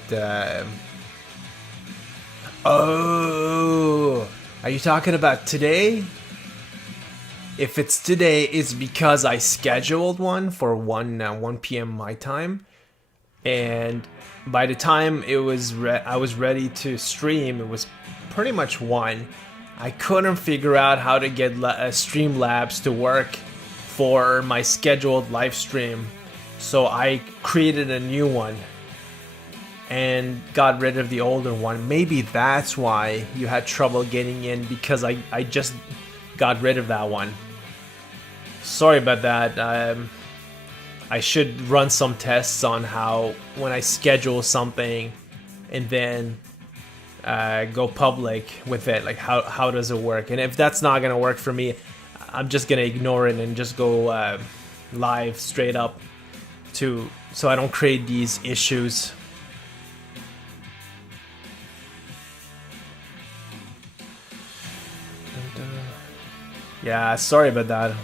Oh! Are you talking about today? If it's today, it's because I scheduled one for 1 p.m. my time. And by the time it was I was ready to stream, it was pretty much 1. I couldn't figure out how to get Streamlabs to work for my scheduled live stream, so I created a new one and got rid of the older one. Maybe that's why you had trouble getting in, because I just got rid of that one. Sorry about that. I should run some tests on how, when I schedule something and then go public with it, like how does it work. And if that's not gonna work for me, I'm just gonna ignore it and just go live straight up, so I don't create these issues. Yeah, sorry about that.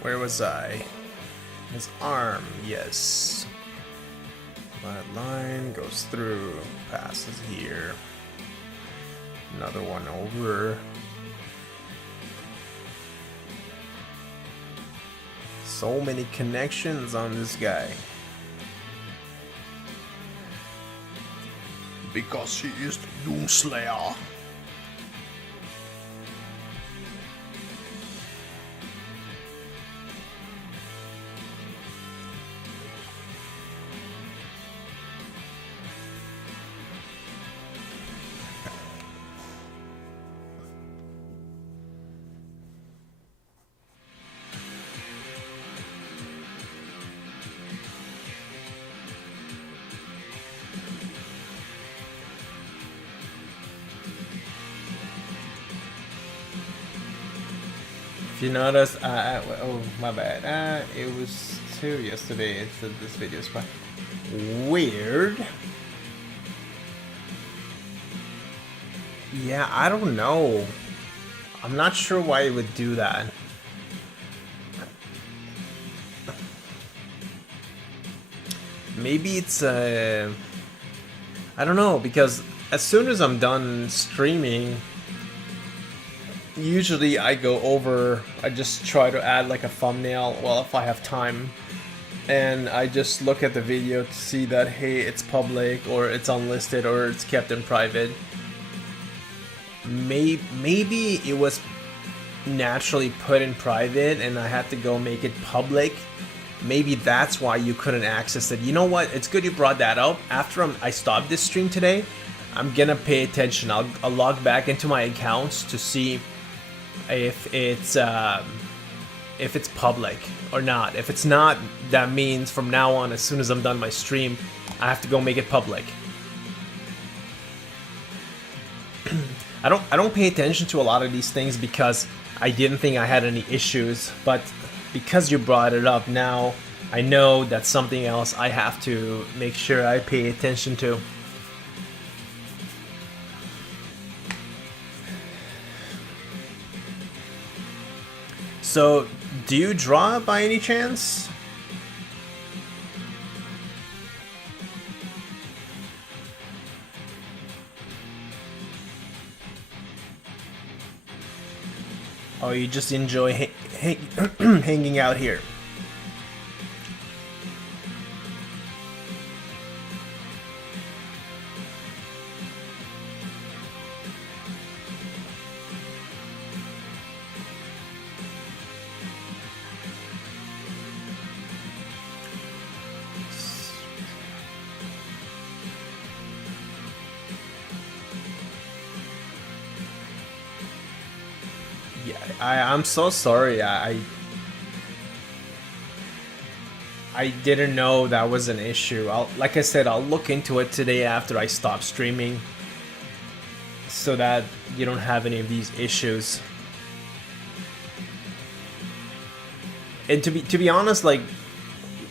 Where was I? His arm, yes. That line goes through, passes here. Another one over. So many connections on this guy. Because he is the Doomslayer. If you notice, oh my bad. It was 2 yesterday. It said this video is quite weird. Yeah, I don't know. I'm not sure why it would do that. Maybe it's I don't know, because as soon as I'm done streaming, usually I go over, I just try to add like a thumbnail, well, if I have time, and I just look at the video to see that, hey, it's public, or it's unlisted, or it's kept in private. Maybe it was naturally put in private and I had to go make it public. Maybe that's why you couldn't access it. You know what? It's good you brought that up. After I stop this stream today, I'm gonna pay attention. I'll log back into my accounts to see if it's public or not. If it's not, that means from now on, as soon as I'm done my stream, I have to go make it public. I don't pay attention to a lot of these things because I didn't think I had any issues, but because you brought it up now, I know that's something else I have to make sure I pay attention to. So Do you draw by any chance? Or you just enjoy hanging out here? Yeah, I'm so sorry. I didn't know that was an issue. Like I said, I'll look into it today after I stop streaming, so that you don't have any of these issues. And to be honest, like,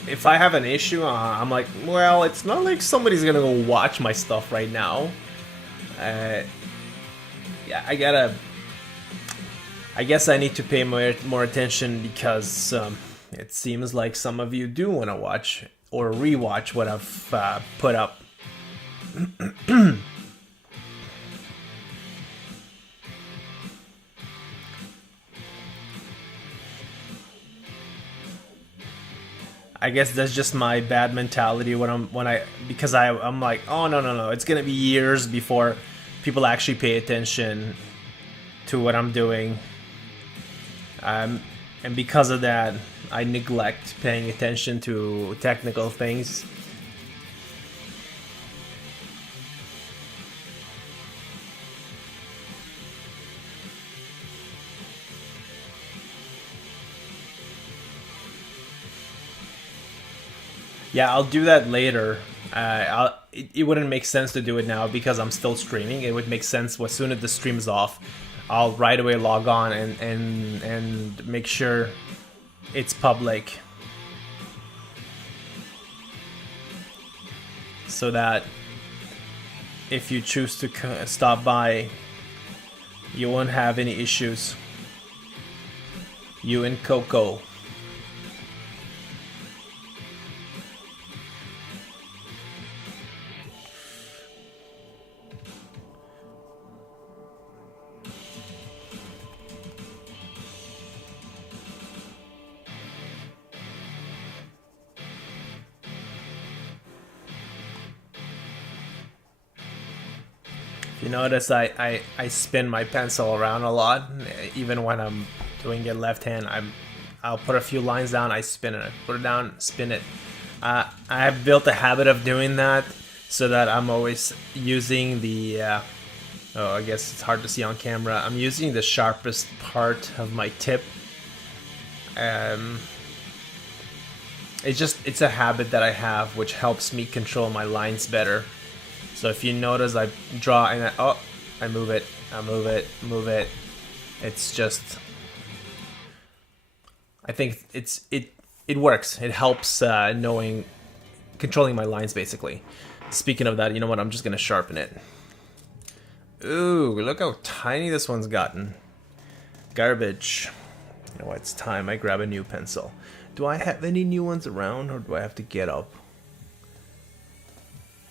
if I have an issue, I'm like, well, it's not like somebody's gonna go watch my stuff right now. Yeah, I guess I need to pay more attention, because it seems like some of you do want to watch or rewatch what I've put up. I guess that's just my bad mentality because I'm like, oh no, it's gonna be years before people actually pay attention to what I'm doing. And because of that, I neglect paying attention to technical things. Yeah, I'll do that later. It wouldn't make sense to do it now because I'm still streaming. It would make sense as soon as the stream is off. I'll right away log on and make sure it's public, so that if you choose to stop by, you won't have any issues. You and Coco. You notice I spin my pencil around a lot, even when I'm doing it left hand. I'll put a few lines down, I spin it, I put it down, spin it. I have built a habit of doing that so that I'm always using the oh, I guess it's hard to see on camera. I'm using the sharpest part of my tip. It's a habit that I have, which helps me control my lines better. So if you notice, I draw and I move it, move it. It's just, I think it works. It helps controlling my lines, basically. Speaking of that, you know what? I'm just gonna sharpen it. Ooh, look how tiny this one's gotten. Garbage. You know what? It's time I grab a new pencil. Do I have any new ones around, or do I have to get up?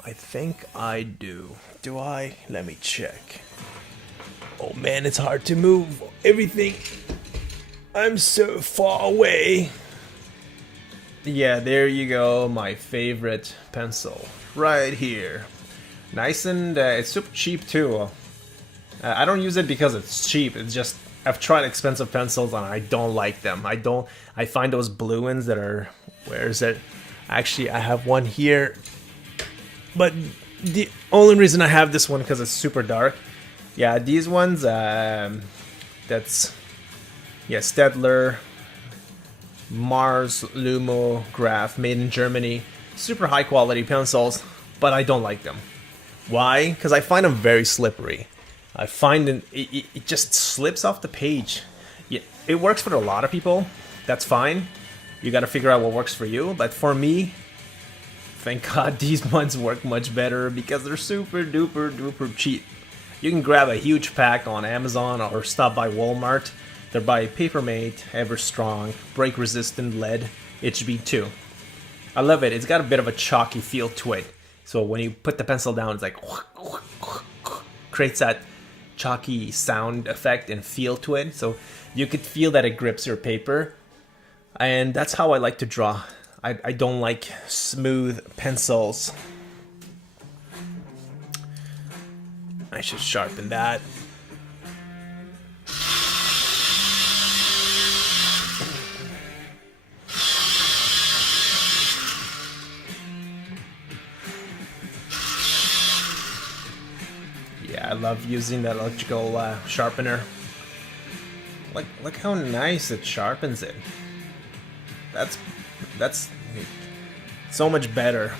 I think I do. Do I? Let me check. Oh man, it's hard to move everything. I'm so far away. Yeah, there you go. My favorite pencil. Right here. Nice, and it's super cheap too. I don't use it because it's cheap. It's just, I've tried expensive pencils and I don't like them. I find those blue ones that are, where is it? Actually, I have one here. But the only reason I have this one because it's super dark. Yeah, these ones, that's, yeah, Stedler, Mars, Lumo, Graph, made in Germany. Super high quality pencils, but I don't like them. Why? Because I find them very slippery. I find it just slips off the page. Yeah, it works for a lot of people. That's fine. You got to figure out what works for you. But for me, thank God these ones work much better because they're super duper cheap. You can grab a huge pack on Amazon or stop by Walmart. They're by Papermate, Ever Strong, break resistant lead, HB2. I love it. It's got a bit of a chalky feel to it. So when you put the pencil down, it's like creates that chalky sound effect and feel to it. So you could feel that it grips your paper. And that's how I like to draw. I don't like smooth pencils. I should sharpen that. Yeah, I love using that electrical sharpener. Look how nice it sharpens it. That's so much better.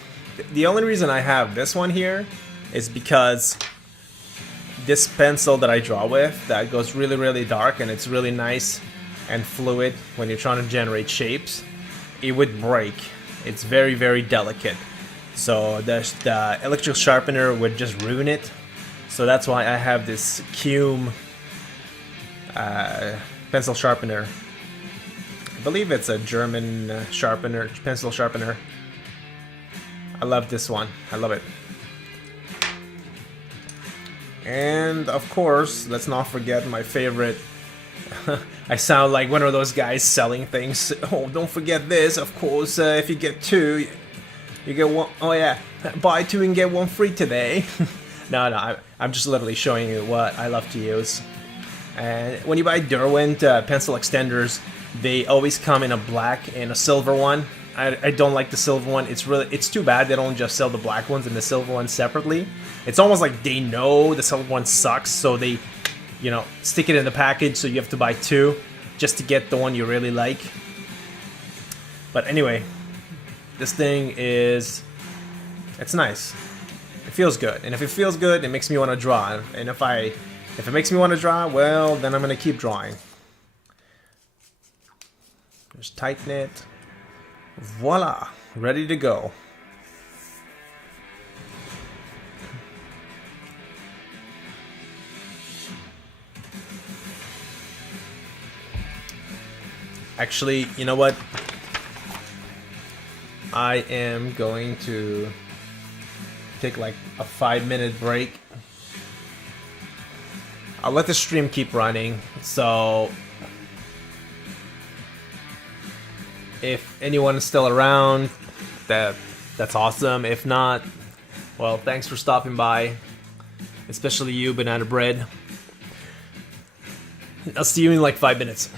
The only reason I have this one here is because this pencil that I draw with, that goes really, really dark, and it's really nice and fluid when you're trying to generate shapes, it would break. It's very, very delicate. So the electrical sharpener would just ruin it. So that's why I have this Cume pencil sharpener. I believe it's a German pencil sharpener. I love this one. I love it. And of course, let's not forget my favorite. I sound like one of those guys selling things. Oh, don't forget this. Of course, if you get two, you get one. Oh yeah, buy two and get one free today. No, I'm just literally showing you what I love to use. And when you buy Derwent pencil extenders, they always come in a black and a silver one. I don't like the silver one. It's too bad they don't just sell the black ones and the silver ones separately. It's almost like they know the silver one sucks, so they, stick it in the package, so you have to buy two just to get the one you really like. But anyway, this thing it's nice. It feels good, and if it feels good, it makes me want to draw. And if it makes me want to draw, well, then I'm gonna keep drawing. Just tighten it. Voila, ready to go. Actually, you know what? I am going to take like a 5-minute break. I'll let the stream keep running, so if anyone is still around, that's awesome. If not, well, thanks for stopping by, especially you, Banana Bread. I'll see you in like 5 minutes.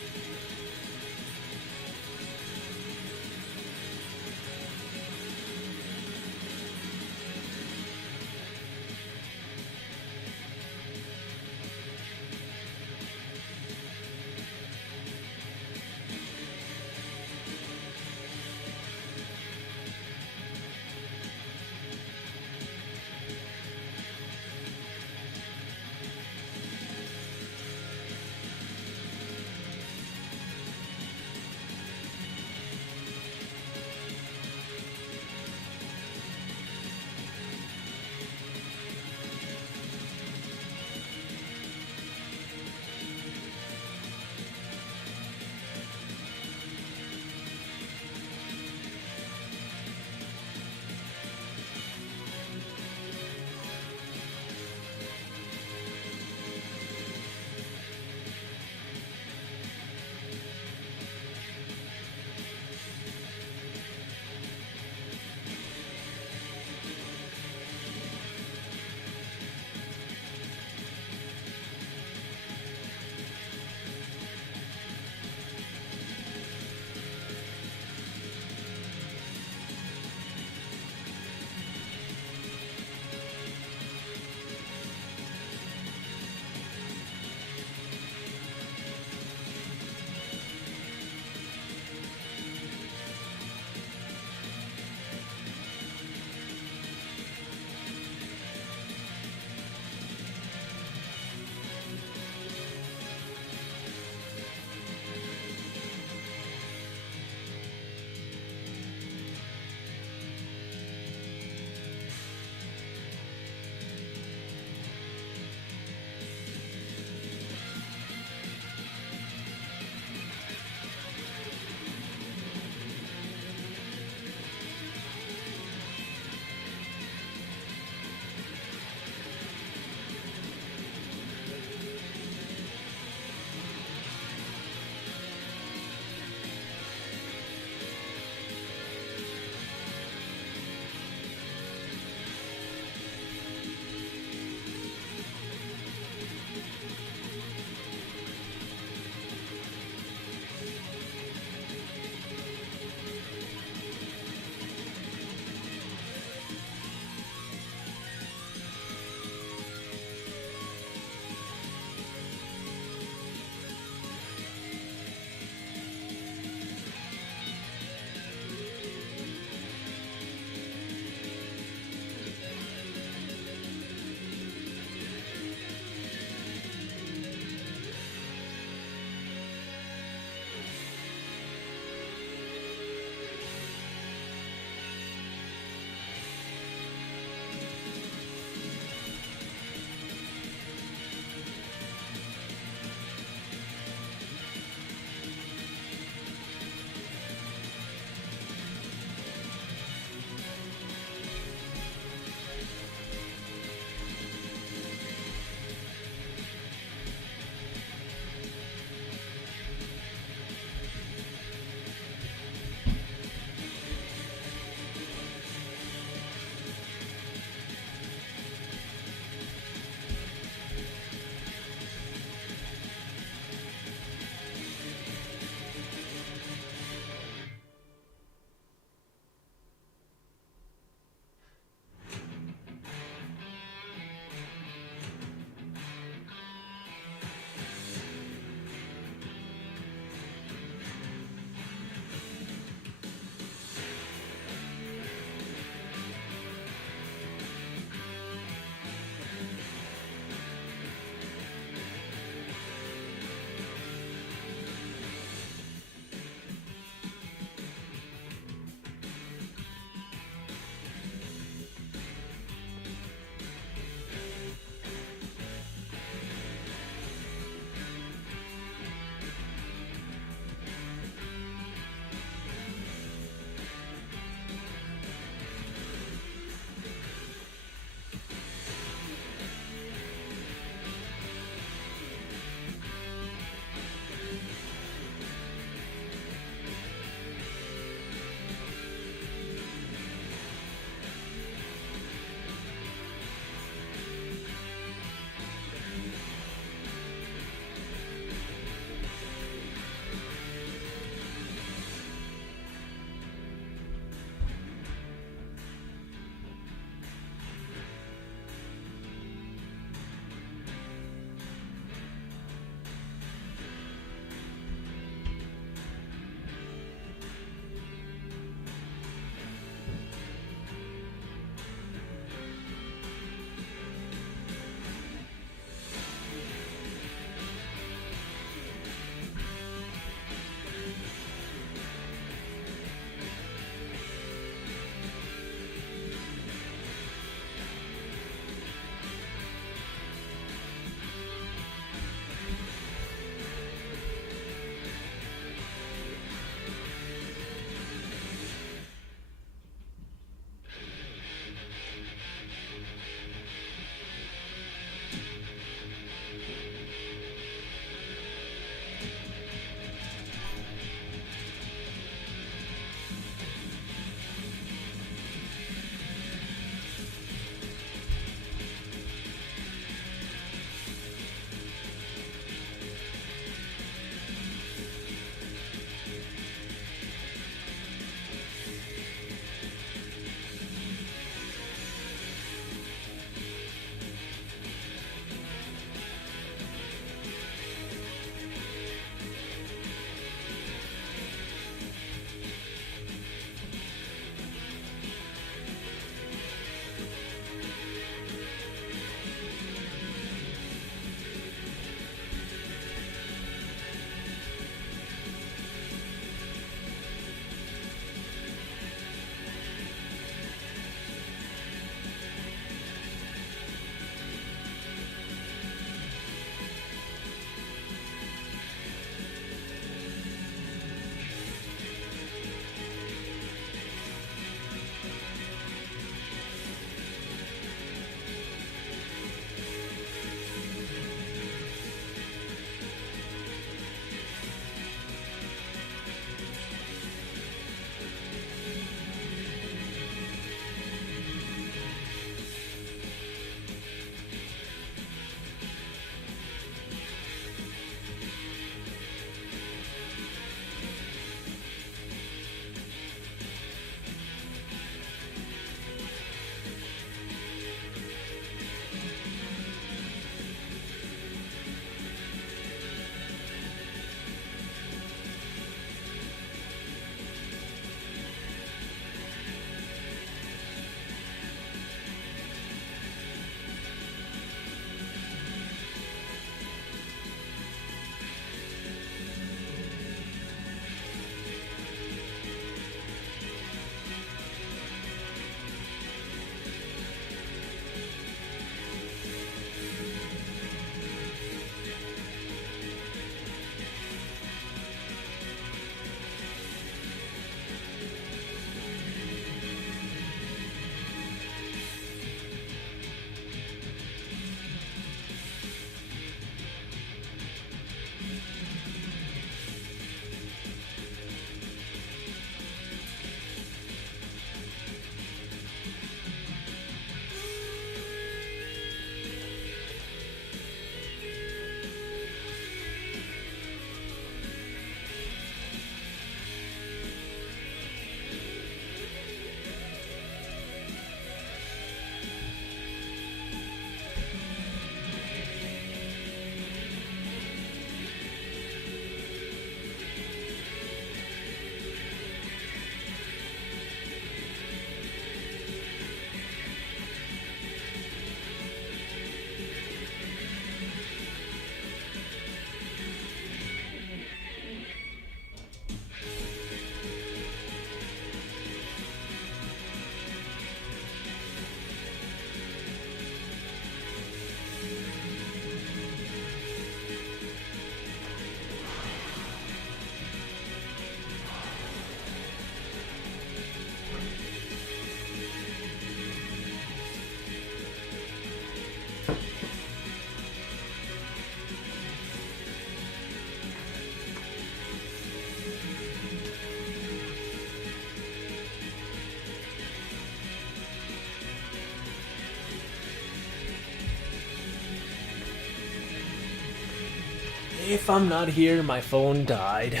If I'm not here, my phone died.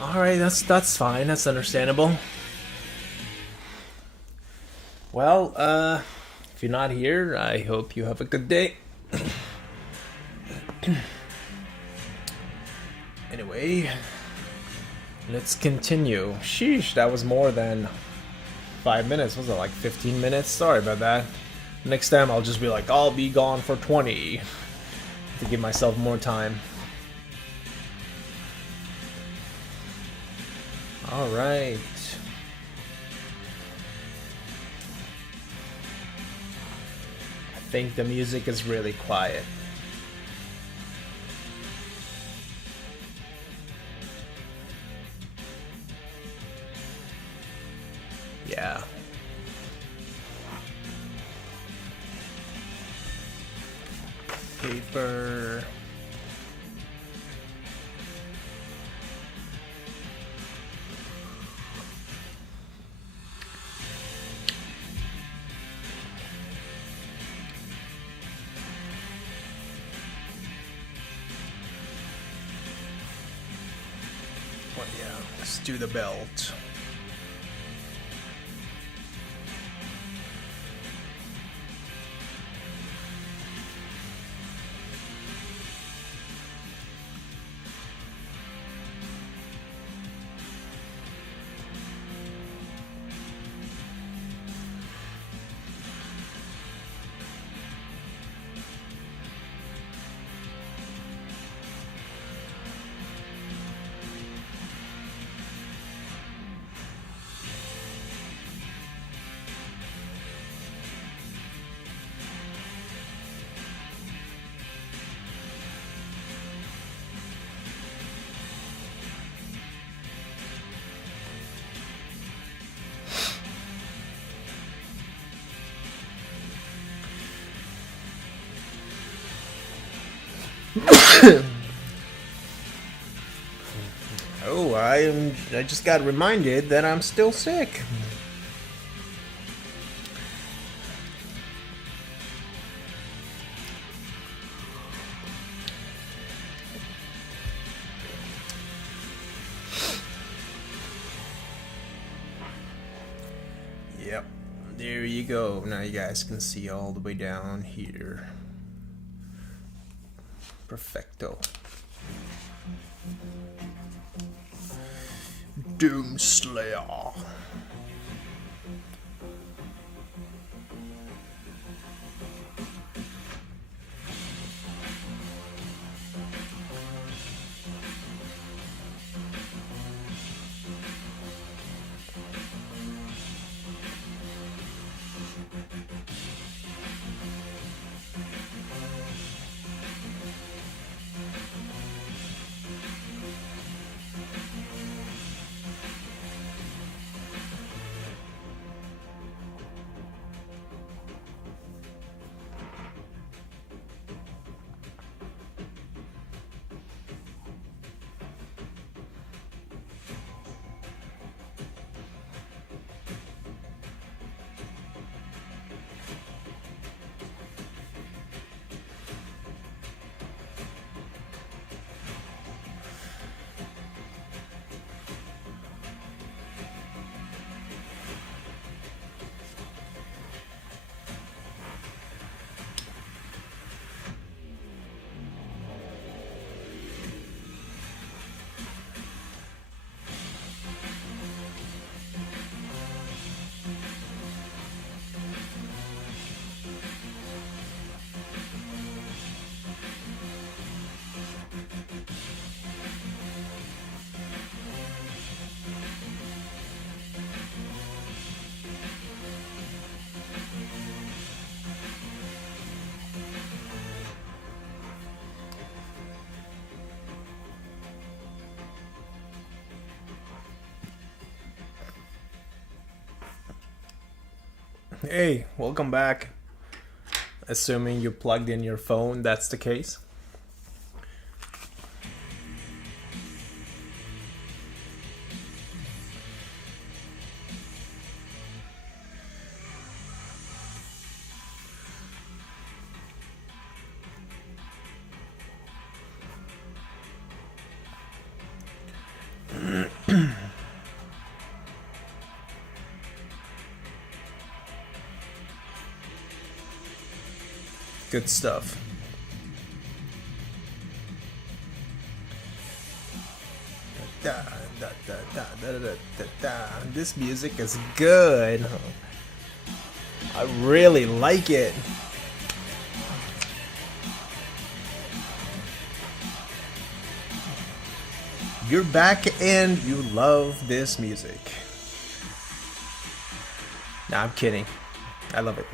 Alright, that's fine, that's understandable. Well, if you're not here, I hope you have a good day. Anyway, let's continue. Sheesh, that was more than 5 minutes. Was it like 15 minutes? Sorry about that. Next time I'll just be like, I'll be gone for 20 to give myself more time. Alright. I think the music is really quiet. Yeah. Paper. Well, yeah, let's do the belt. Oh, I just got reminded that I'm still sick. Yep, there you go. Now you guys can see all the way down here. Perfecto. Doomslayer. Hey, welcome back. Assuming you plugged in your phone, that's the case. good stuff. This music is good. I really like it. You're back and you love this music. Nah, I'm kidding. I love it.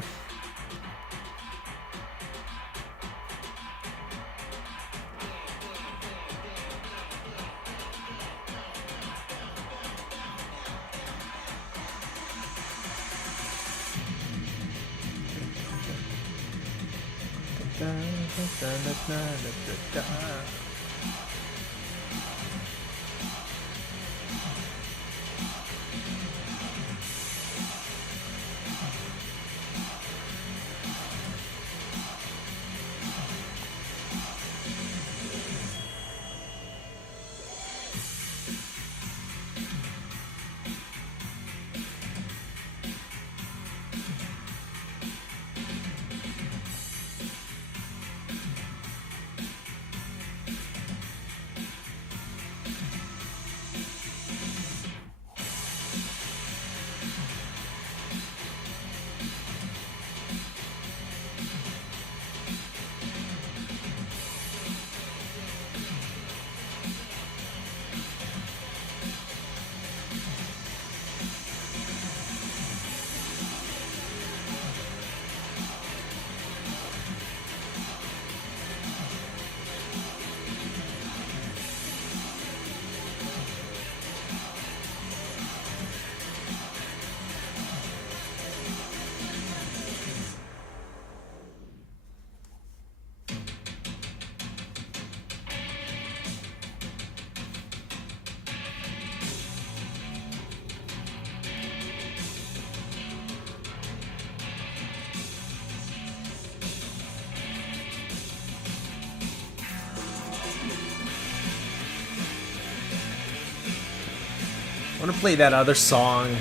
I want to play that other song.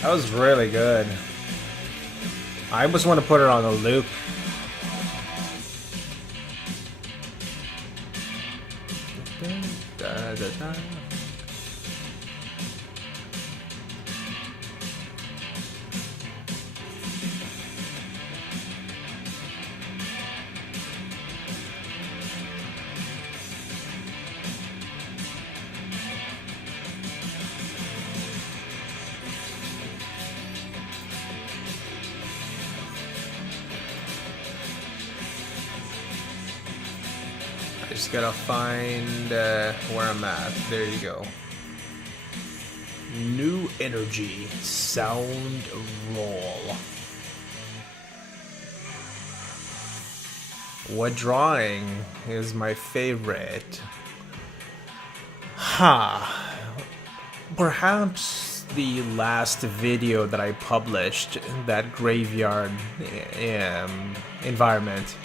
That was really good. I almost want to put it on a loop. Just gotta find where I'm at. There you go. New energy sound roll. What drawing is my favorite? Perhaps the last video that I published, that graveyard environment.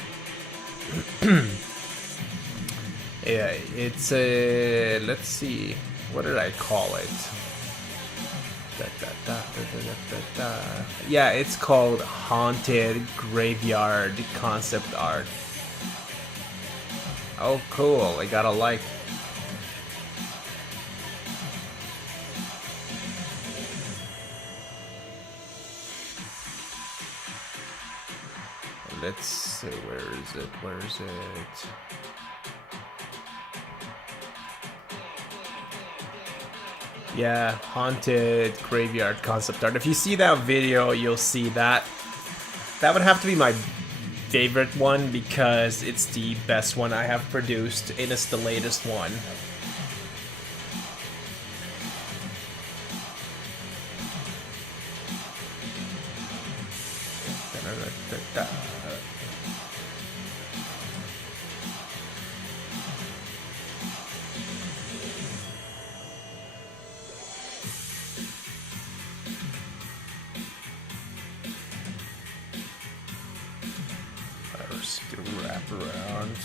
Yeah, it's a, let's see, what did I call it? Yeah, it's called Haunted Graveyard Concept Art. Oh, cool, I got a like. Let's see, where is it? Where is it? Yeah, Haunted Graveyard Concept Art. If you see that video, you'll see that. That would have to be my favorite one because it's the best one I have produced and it's the latest one. Wrap around.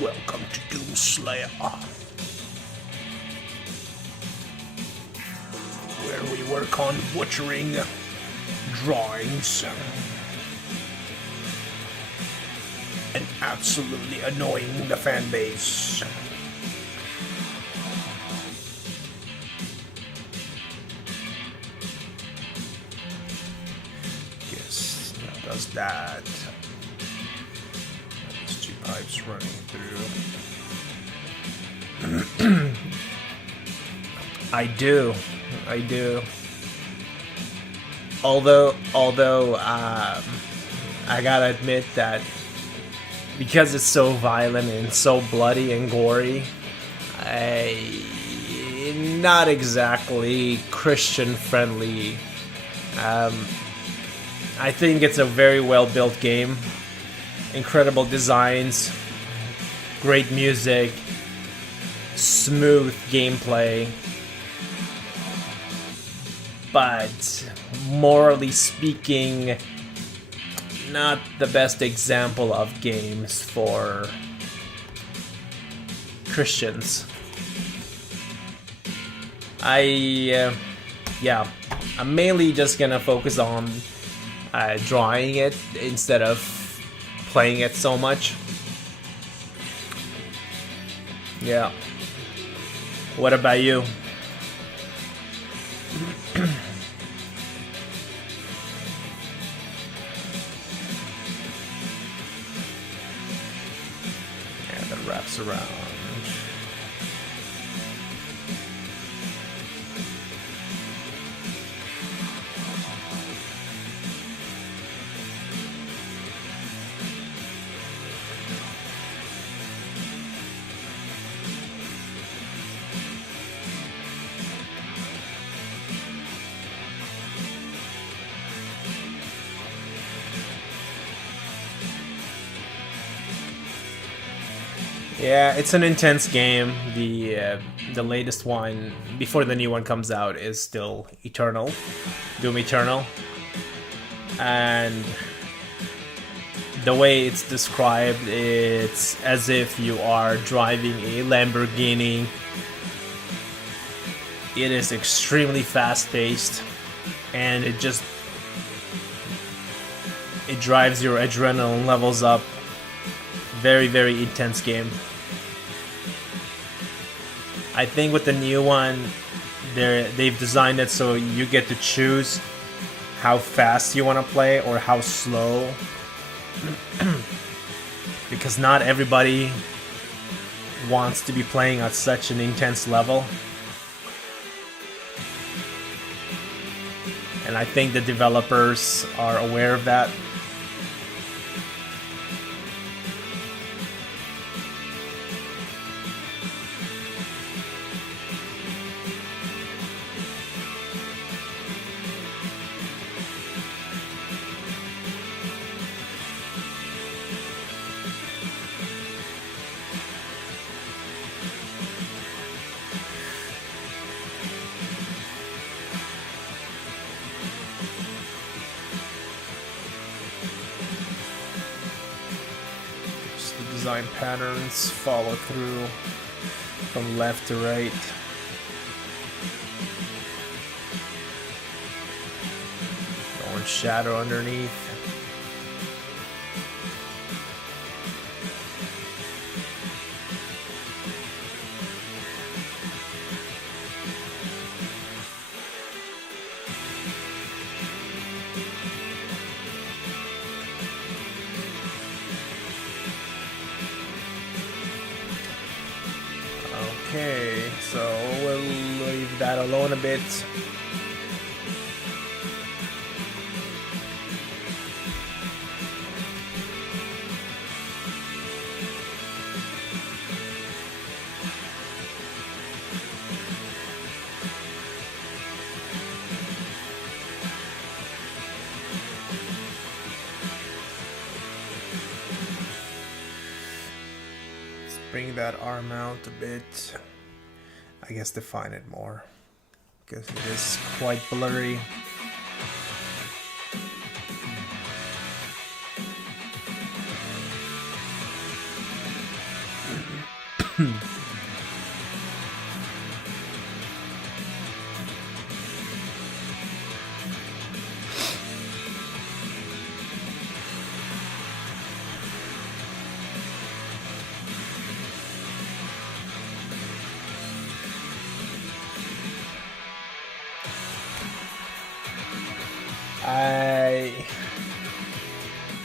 Welcome to Doom Slayer, where we work on butchering drawings and absolutely annoying the fan base. Guess that does that. These two pipes running through. I do. Although I gotta admit that because it's so violent and so bloody and gory, not exactly Christian friendly. I think it's a very well built game, incredible designs, great music, smooth gameplay, but morally speaking, not the best example of games for Christians. I'm mainly just gonna focus on drawing it instead of playing it so much. Yeah. What about you? Wraps around. Yeah, it's an intense game. The latest one, before the new one comes out, is still Eternal, Doom Eternal. And the way it's described, it's as if you are driving a Lamborghini. It is extremely fast-paced, and it drives your adrenaline levels up. Very, very intense game. I think with the new one, they've designed it so you get to choose how fast you want to play or how slow. Because not everybody wants to be playing at such an intense level. And I think the developers are aware of that. Design patterns follow through from left to right. Orange shadow underneath. Okay, so we'll leave that alone a bit. Bring that arm out a bit. I guess define it more, because it is quite blurry.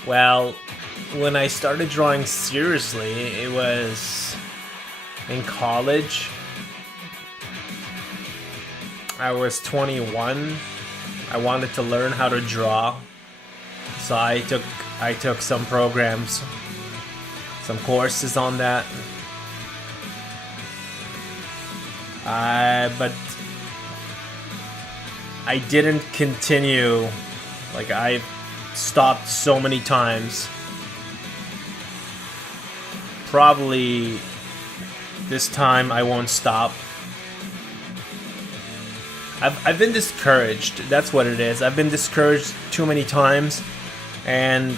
Well, when I started drawing seriously, it was in college. I was 21. I wanted to learn how to draw, so I took some programs, some courses on that. But I didn't continue. Like, I stopped so many times. Probably this time I won't stop. I've been discouraged. That's what it is. I've been discouraged too many times, and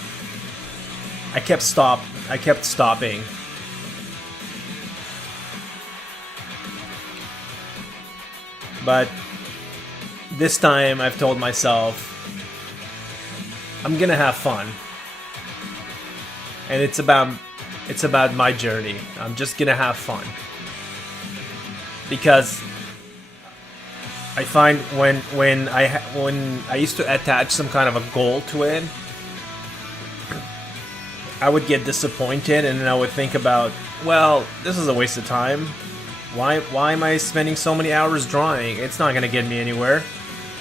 I kept stopping. But this time I've told myself I'm gonna have fun, and it's about my journey. I'm just gonna have fun, because I find when I used to attach some kind of a goal to it, I would get disappointed, and then I would think about, well, this is a waste of time. Why am I spending so many hours drawing? It's not gonna get me anywhere.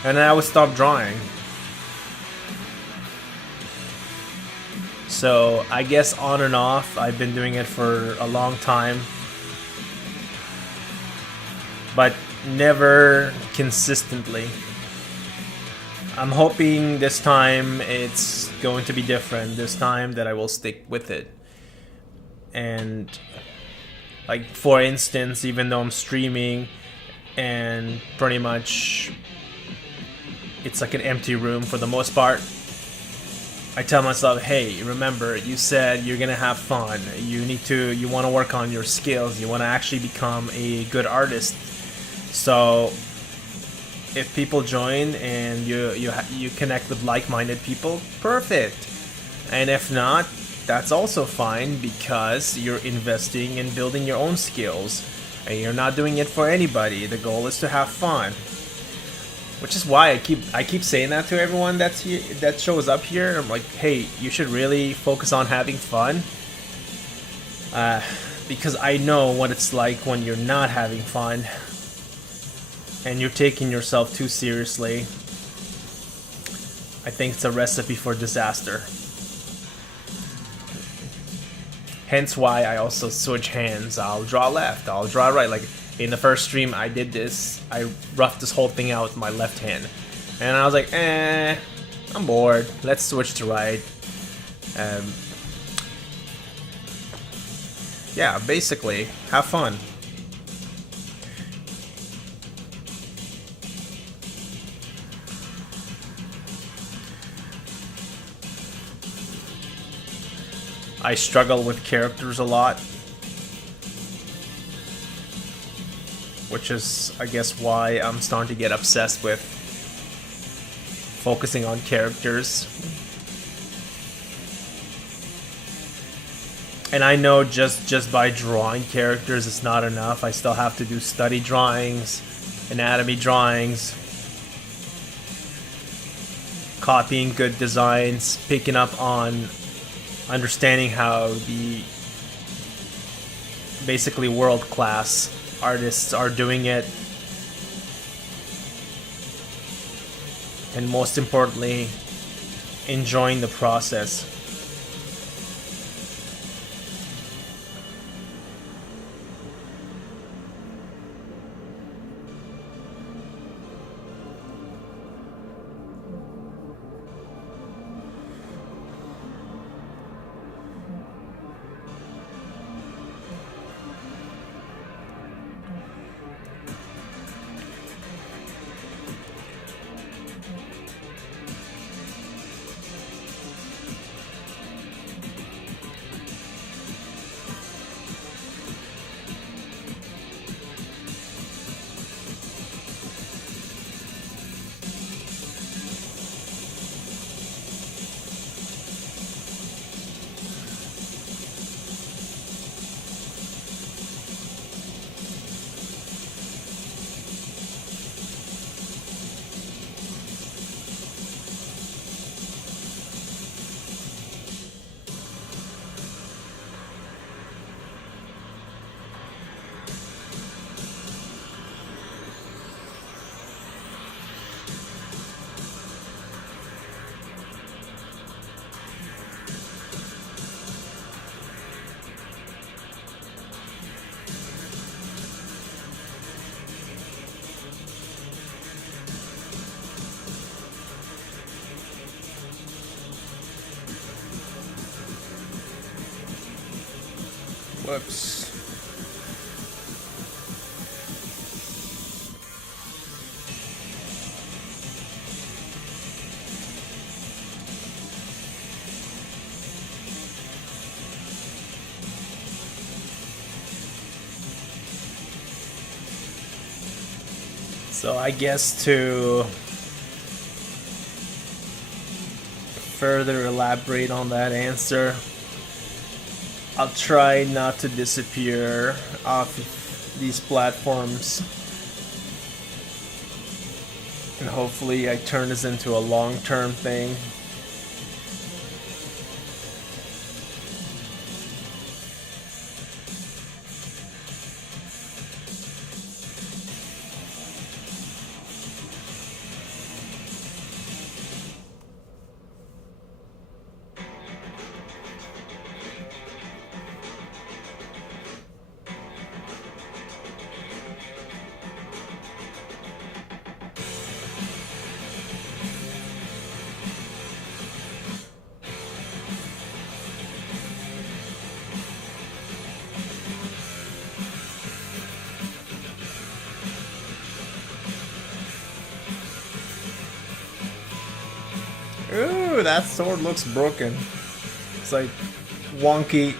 And then I would stop drawing. So I guess on and off, I've been doing it for a long time, but never consistently. I'm hoping this time it's going to be different. This time that I will stick with it. And like, for instance, even though I'm streaming and pretty much it's like an empty room for the most part, I tell myself, hey, remember, you said you're gonna have fun. You want to work on your skills. You want to actually become a good artist. So if people join and you connect with like-minded people, perfect. And if not, that's also fine, because you're investing in building your own skills, and you're not doing it for anybody. The goal is to have fun. Which is why I keep saying that to everyone that shows up here. I'm like, hey, you should really focus on having fun, because I know what it's like when you're not having fun and you're taking yourself too seriously. I think it's a recipe for disaster. Hence why I also switch hands. I'll draw left, I'll draw right. Like, in the first stream I did this, I roughed this whole thing out with my left hand. And I was like, I'm bored. Let's switch to right. Yeah, basically, have fun. I struggle with characters a lot, which is, I guess, why I'm starting to get obsessed with focusing on characters. And I know just by drawing characters it's not enough. I still have to do study drawings, anatomy drawings, copying good designs, picking up on understanding how the basically world-class artists are doing it, and most importantly, enjoying the process. Whoops. So I guess to further elaborate on that answer, I'll try not to disappear off these platforms, and hopefully I turn this into a long-term thing. Ooh, that sword looks broken. It's like wonky.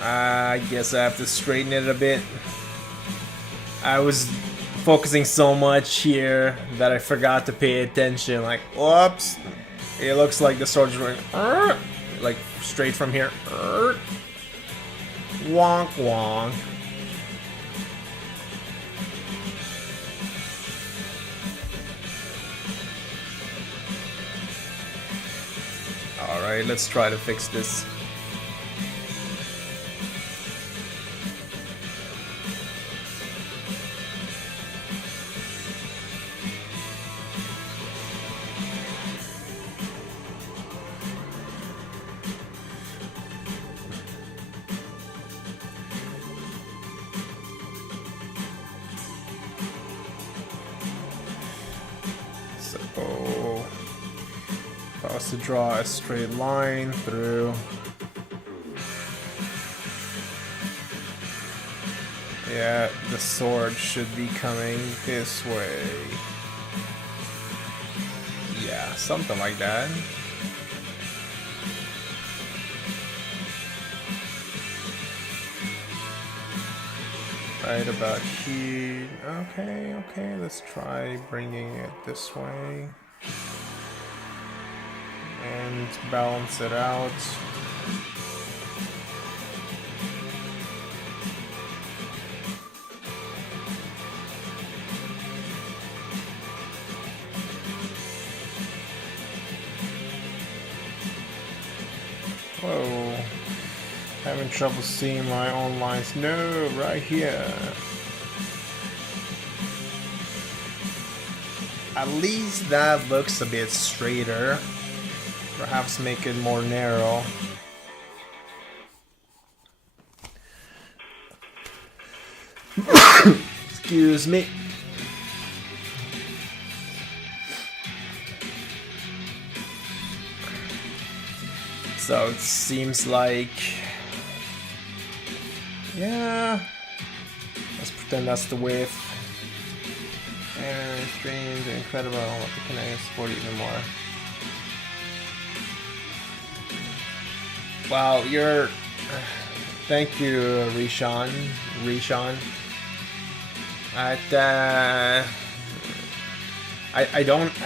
I guess I have to straighten it a bit. I was focusing so much here that I forgot to pay attention. Like, whoops. It looks like the sword's going like straight from here. Wonk wonk. Alright, let's try to fix this. So, if I was to draw a straight line through, yeah, the sword should be coming this way. Yeah, something like that. Right about here. Okay, let's try bringing it this way. And balance it out. Whoa. Having trouble seeing my own lines. No, right here. At least that looks a bit straighter. Perhaps make it more narrow. Excuse me. So it seems like, yeah, let's pretend that's the width. And strange and incredible. What can I support even more? Wow, you're. Thank you, Rishan. I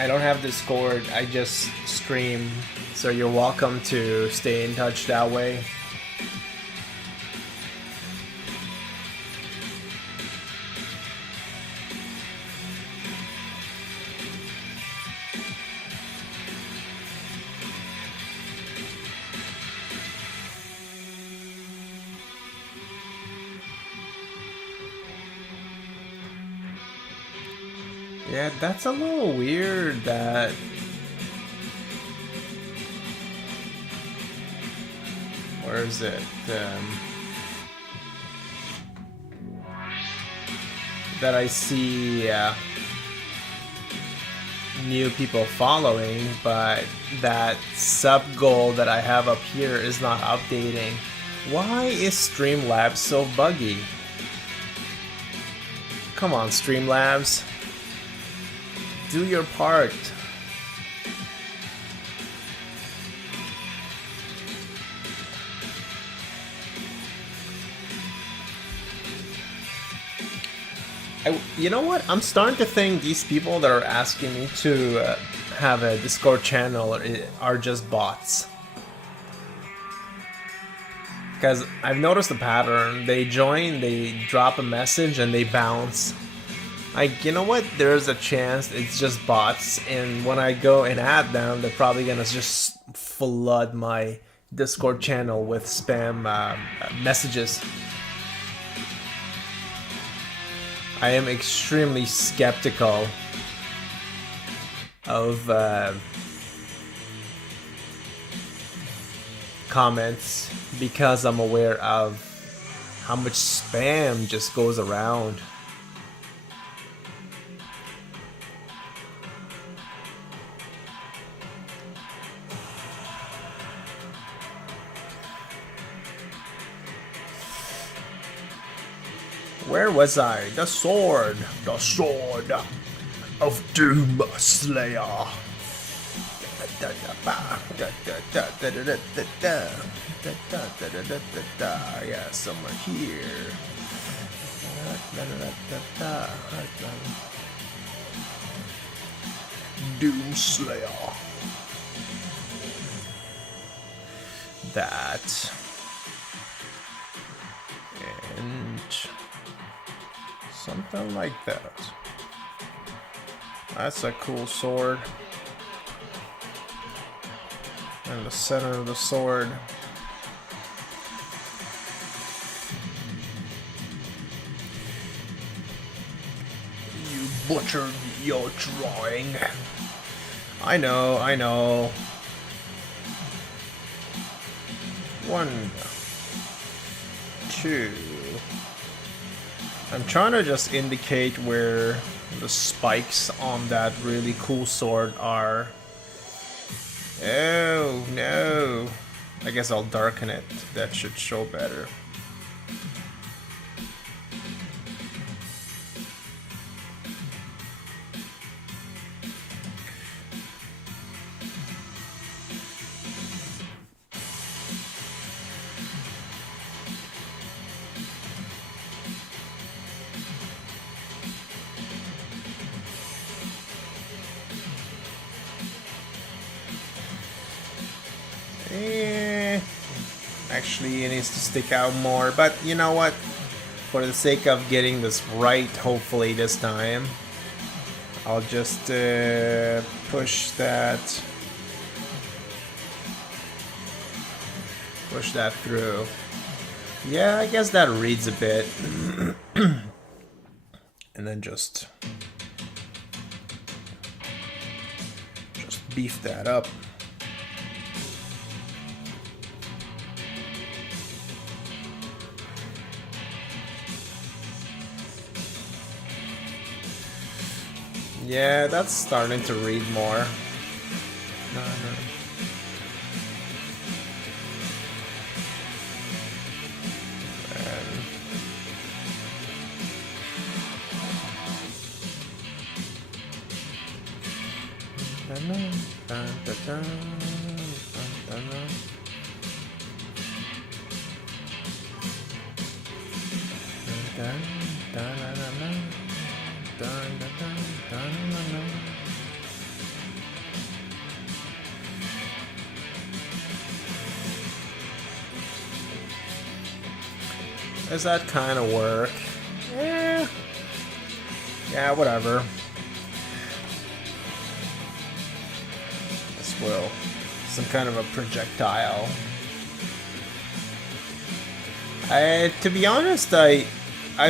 don't have Discord. I just stream. So you're welcome to stay in touch that way. Yeah, that's a little weird that where is it? That I see new people following, but that sub goal that I have up here is not updating. Why is Streamlabs so buggy? Come on, Streamlabs. Do your part. You know what? I'm starting to think these people that are asking me to have a Discord channel are just bots. Because I've noticed a pattern. They join, they drop a message, and they bounce. Like, you know what? There's a chance it's just bots, and when I go and add them, they're probably gonna just flood my Discord channel with spam messages. I am extremely skeptical of comments because I'm aware of how much spam just goes around. Where was I? The sword of Doom Slayer. Yeah, somewhere here. Doom Slayer. That. And something like that. That's a cool sword. And the center of the sword. You butchered your drawing. I know. 1, 2. I'm trying to just indicate where the spikes on that really cool sword are. Oh no. I guess I'll darken it. That should show better. Actually, it needs to stick out more, but you know what? For the sake of getting this right, hopefully this time, I'll just push that through. Yeah, I guess that reads a bit. And then just beef that up. Yeah, that's starting to read more. No. Does that kind of work? Yeah, whatever. This will. Some kind of a projectile. To be honest, I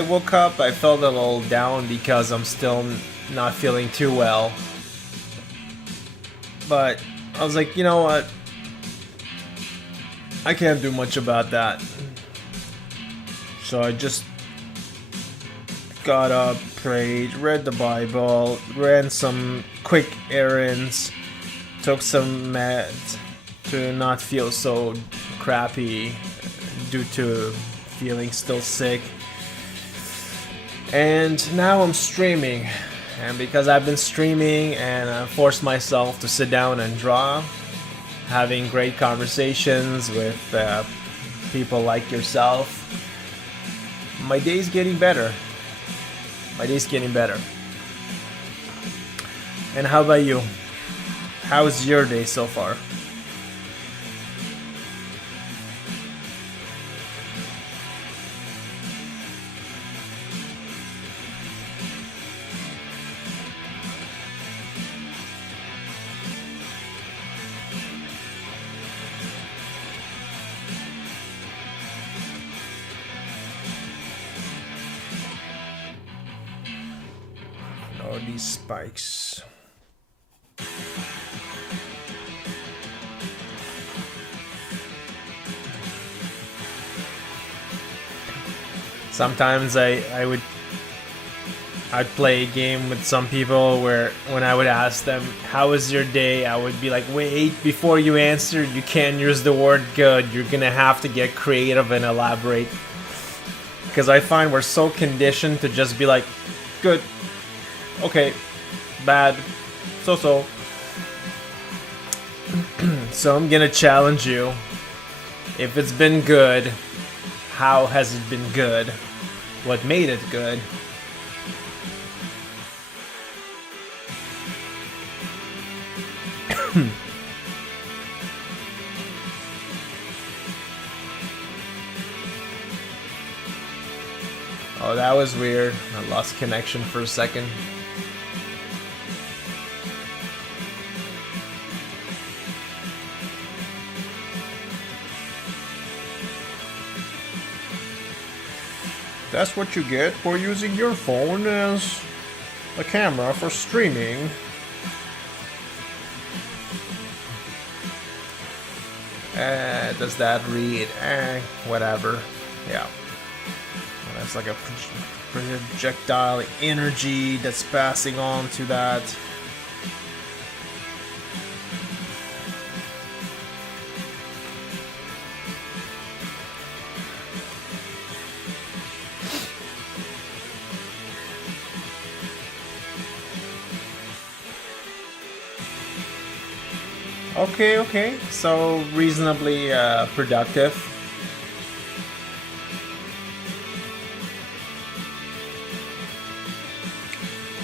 woke up, I felt a little down because I'm still not feeling too well. But I was like, you know what? I can't do much about that. So I just got up, prayed, read the Bible, ran some quick errands, took some meds to not feel so crappy due to feeling still sick. And now I'm streaming, and because I've been streaming and I forced myself to sit down and draw, having great conversations with people like yourself, my day's getting better. My day's getting better. And how about you? How's your day so far? Oh, these spikes. Sometimes I'd play a game with some people where when I would ask them, how was your day? I would be like, wait, before you answer, you can't use the word good. You're gonna have to get creative and elaborate. Because I find we're so conditioned to just be like, good, okay, bad, so-so. So I'm gonna challenge you. If it's been good, how has it been good? What made it good? Oh, that was weird. I lost connection for a second. That's what you get for using your phone as a camera for streaming. Does that read? Whatever. Yeah. That's like a projectile energy that's passing on to that. Okay. So reasonably productive.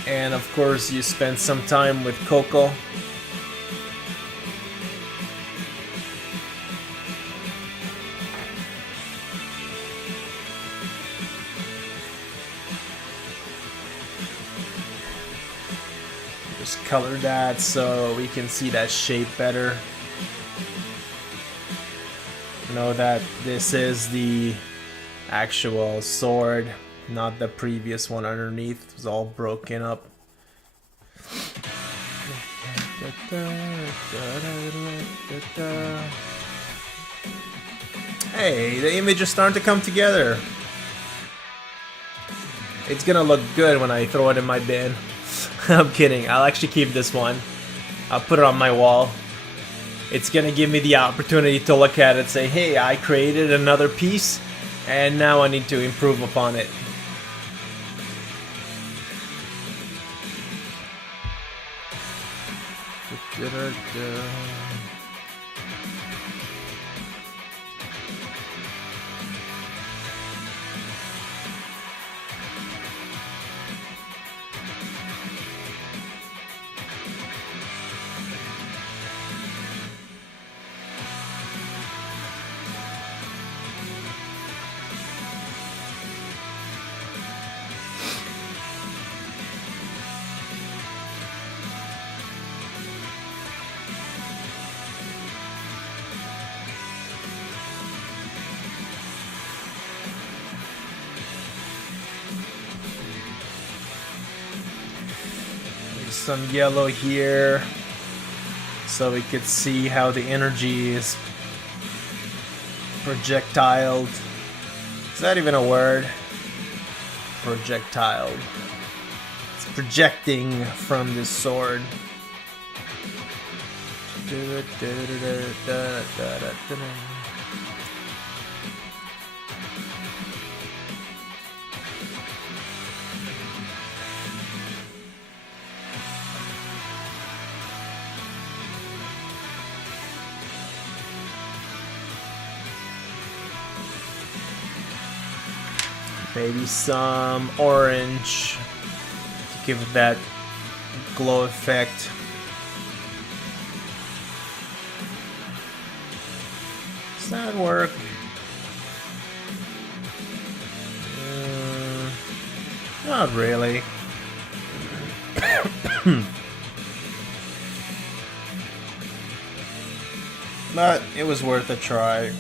And of course, you spent some time with Coco. Just color that so we can see that shape better. Know that this is the actual sword, not the previous one underneath. It was all broken up. Hey, the image is starting to come together. It's gonna look good when I throw it in my bin. I'm kidding. I'll actually keep this one. I'll put it on my wall. It's gonna give me the opportunity to look at it and say, hey, I created another piece and now I need to improve upon it. Some yellow here so we could see how the energy is projectiled. Is that even a word? Projectiled. It's projecting from this sword. Maybe some orange to give it that glow effect. Does that work? Not really. But it was worth a try.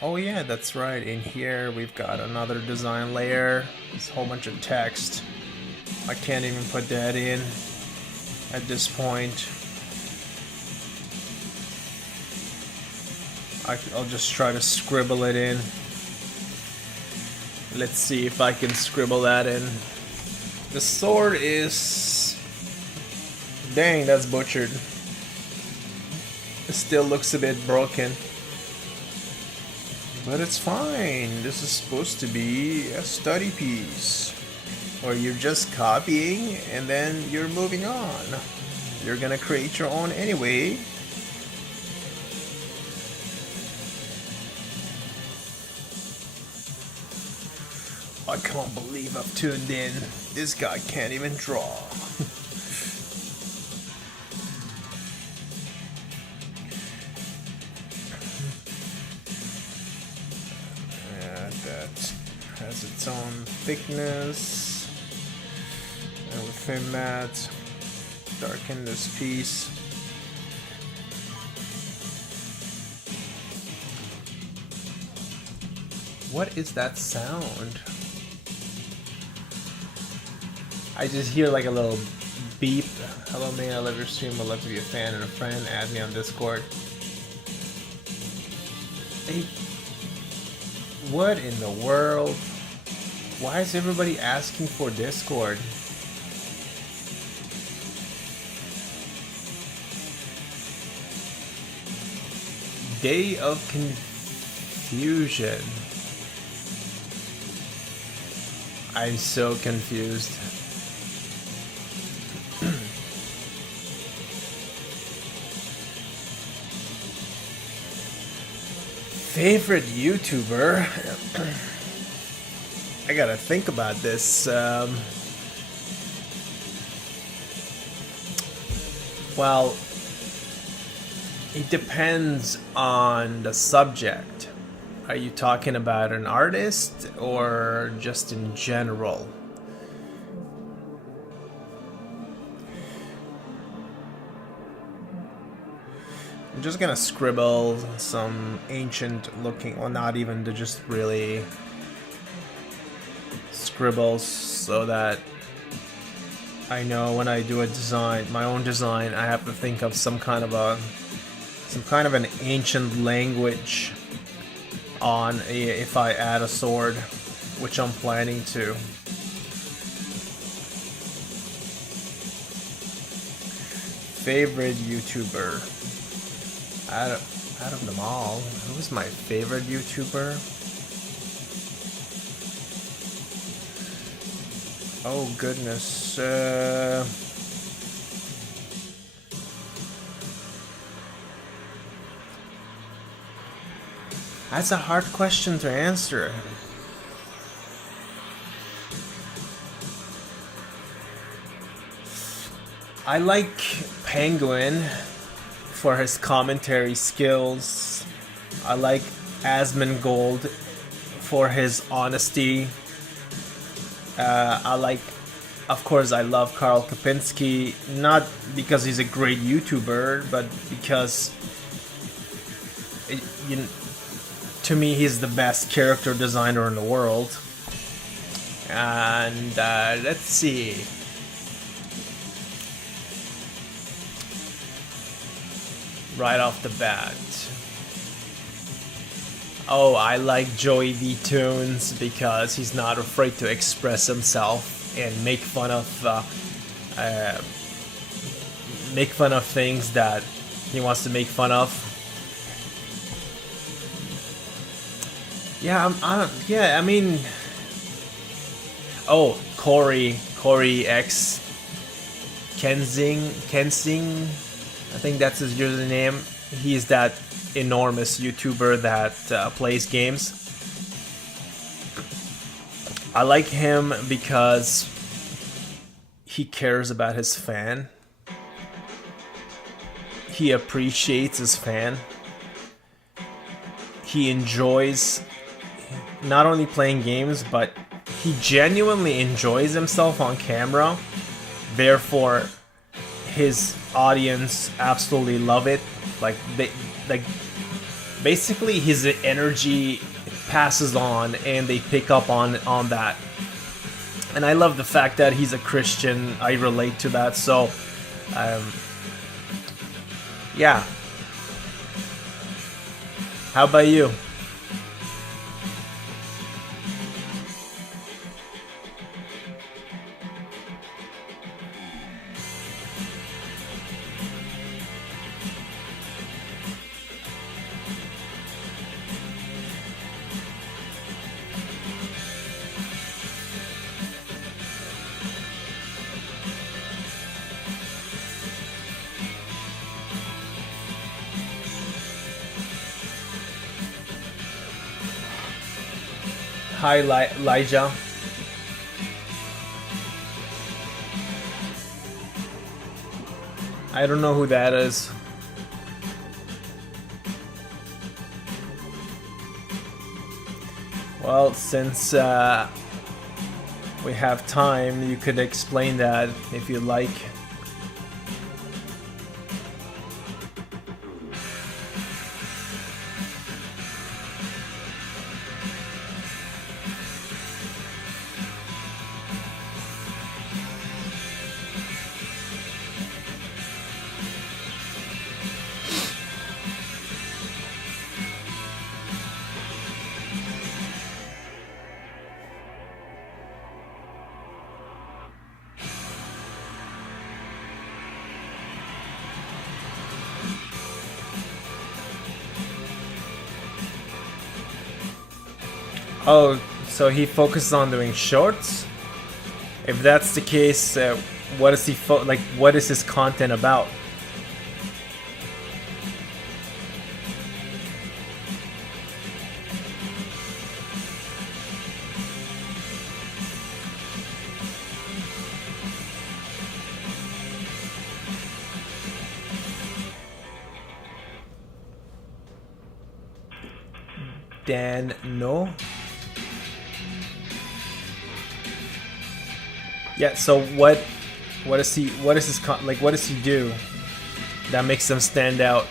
Oh yeah, that's right. In here we've got another design layer. There's a whole bunch of text. I can't even put that in at this point. I'll just try to scribble it in. Let's see if I can scribble that in. The sword is... Dang, that's butchered. It still looks a bit broken. But it's fine. This is supposed to be a study piece. Or you're just copying and then you're moving on. You're gonna create your own anyway. I can't believe I've tuned in. This guy can't even draw. Yeah, that has its own thickness. And within that, darken this piece. What is that sound? I just hear like a little beep. Hello, man. I love your stream. Would love to be a fan and a friend. Add me on Discord. Hey, what in the world? Why is everybody asking for Discord? Day of confusion. I'm so confused. Favorite YouTuber? I gotta think about this. Well, it depends on the subject. Are you talking about an artist or just in general? I'm just gonna scribble some ancient looking, well, not even to just really scribble so that I know when I do a design, my own design, I have to think of some kind of an ancient language on if I add a sword, which I'm planning to. Favorite YouTuber? Out of them all, who's my favorite YouTuber? Oh goodness. That's a hard question to answer. I like Penguin for his commentary skills. I like Asmongold for his honesty. I like, of course, I love Karl Kapinski, not because he's a great YouTuber, but because to me he's the best character designer in the world. And let's see. Right off the bat. Oh, I like Joey V Tunes because he's not afraid to express himself and make fun of things that he wants to make fun of. Yeah, I mean, oh, Corey X Kensing, I think that's his username. He's that enormous YouTuber that plays games. I like him because he cares about his fan. He appreciates his fan. He enjoys not only playing games, but he genuinely enjoys himself on camera. Therefore, his audience absolutely love it. Like basically his energy passes on and they pick up on that. And I love the fact that he's a Christian. I relate to that. So yeah. How about you? Hi, Elijah. I don't know who that is. Well, since we have time, you could explain that if you like. Oh, so he focuses on doing shorts? If that's the case, what is he what is his content about? Dan, no. Yeah, so what is he, what is his what does he do that makes him stand out?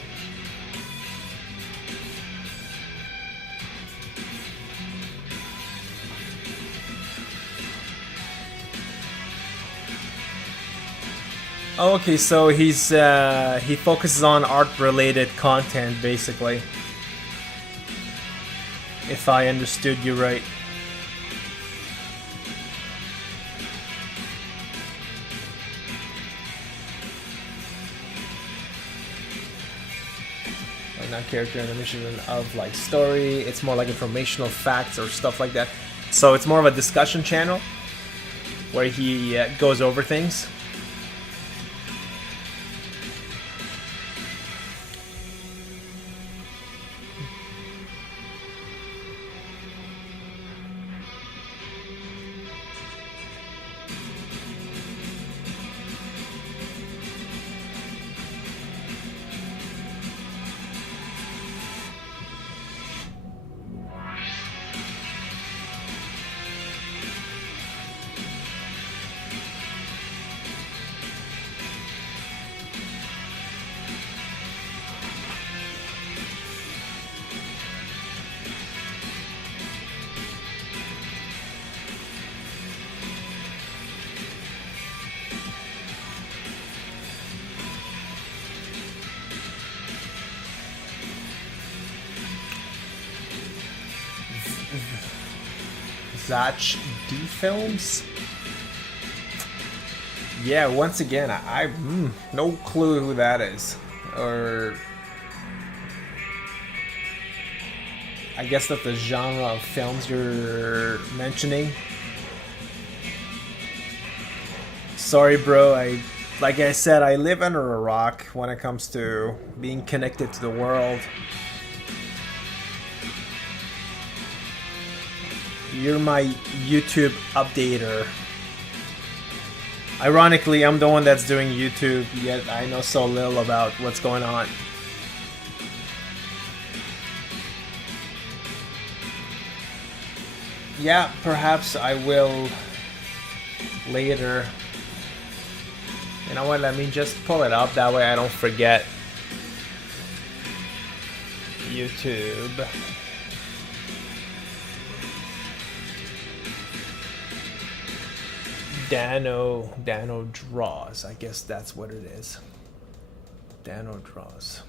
Oh, okay, so he's he focuses on art related content basically. If I understood you right. Not character animation of like story, it's more like informational facts or stuff like that. So it's more of a discussion channel where he goes over things. Zach D Films? Yeah, once again, I no clue who that is. Or I guess that the genre of films you're mentioning. Sorry, bro. Like I said, I live under a rock when it comes to being connected to the world. You're my YouTube updater. Ironically, I'm the one that's doing YouTube, yet I know so little about what's going on. Yeah, perhaps I will later. You know what, let me just pull it up, that way I don't forget. YouTube. Dano Draws, I guess that's what it is. Dano Draws.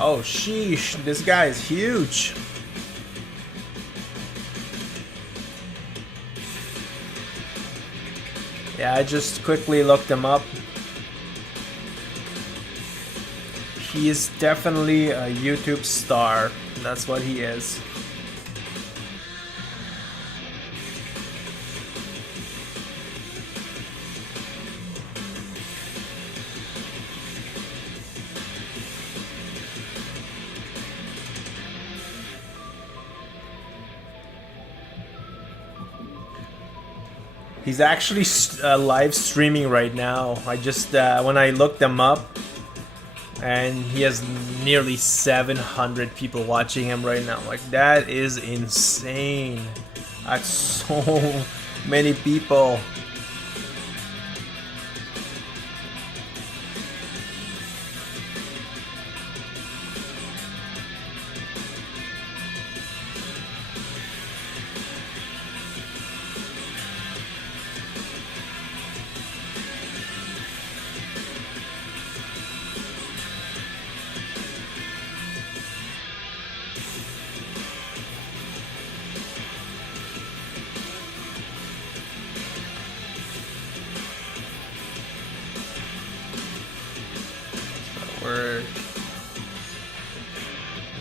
Oh sheesh, this guy is huge. Yeah, I just quickly looked him up. He is definitely a YouTube star. That's what he is. He's actually live streaming right now. I just when I looked him up, and he has nearly 700 people watching him right now. Like, that is insane. That's so many people. Work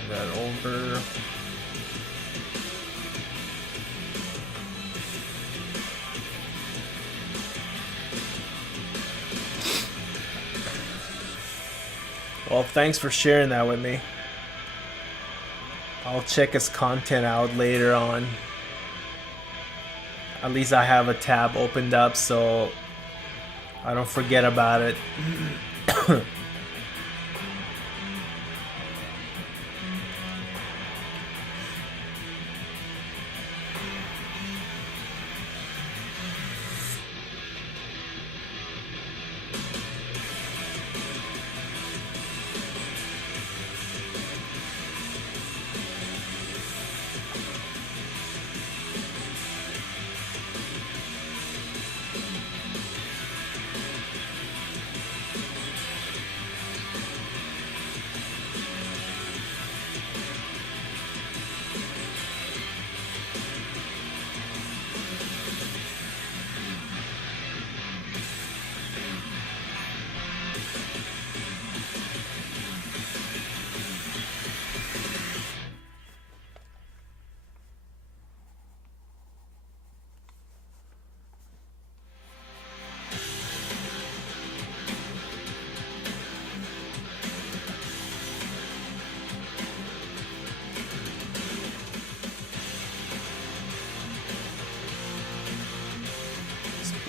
that over. Well, thanks for sharing that with me. I'll check his content out later on. At least I have a tab opened up so I don't forget about it.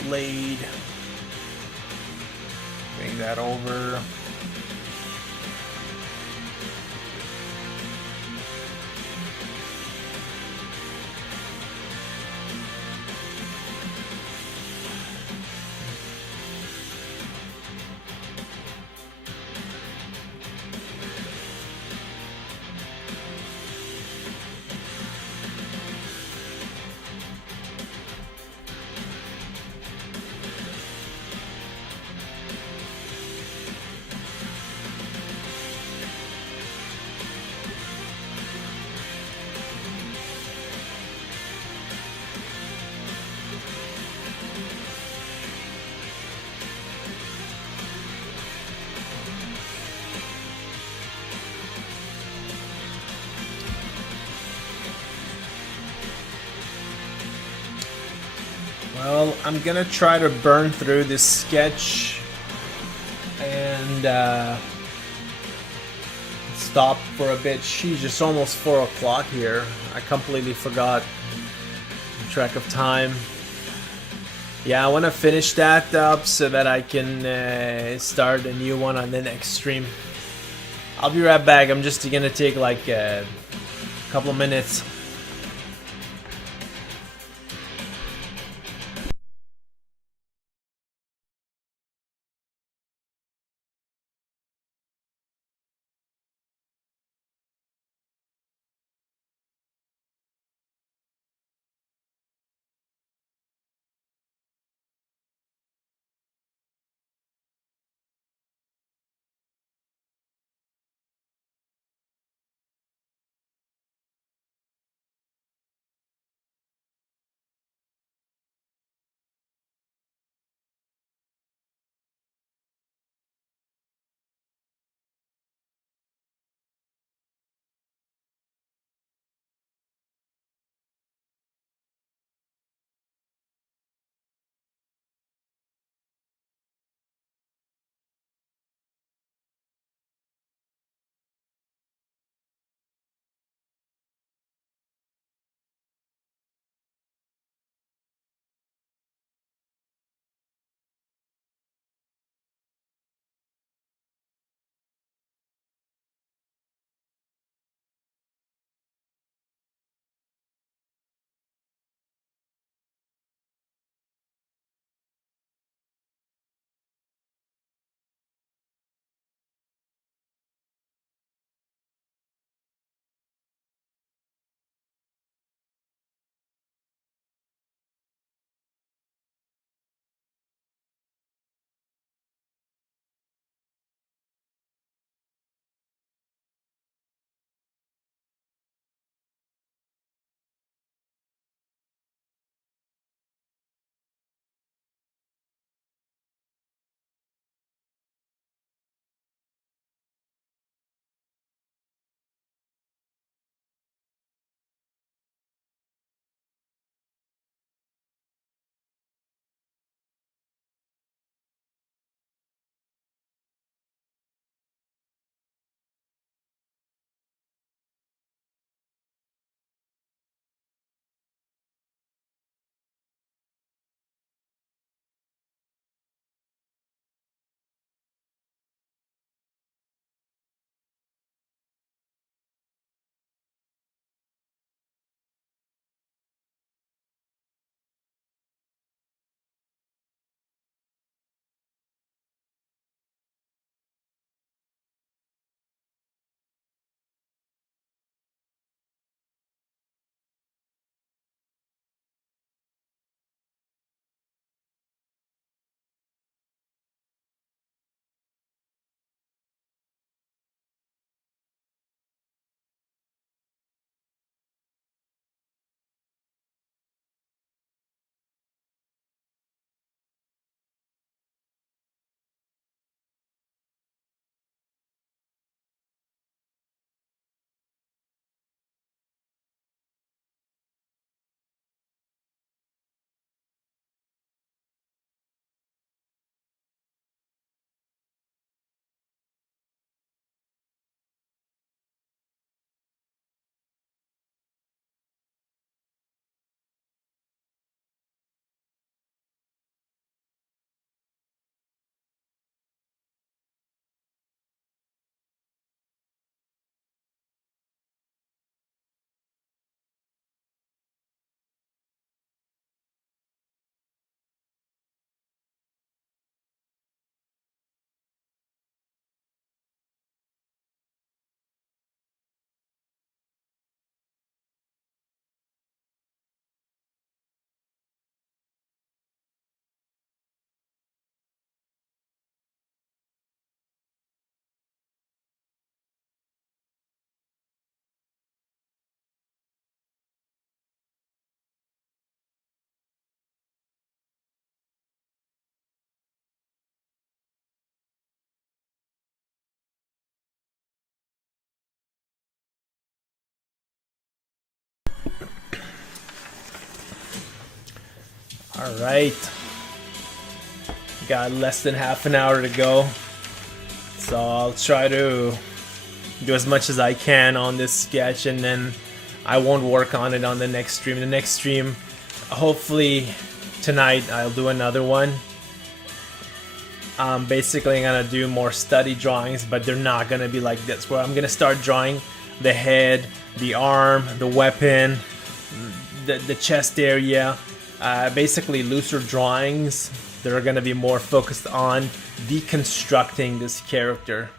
Blade. Bring that over. Well, I'm gonna try to burn through this sketch and stop for a bit. She's just almost 4 o'clock here. I completely forgot track of time. Yeah, I want to finish that up so that I can start a new one on the next stream. I'll be right back. I'm just gonna take like a couple of minutes. All right. Got less than half an hour to go. So I'll try to do as much as I can on this sketch, and then I won't work on it on the next stream. The next stream, hopefully tonight, I'll do another one. Basically, I'm gonna do more study drawings, but they're not gonna be like this, where I'm gonna start drawing the head, the arm, the weapon, the chest area, basically looser drawings that are gonna be more focused on deconstructing this character.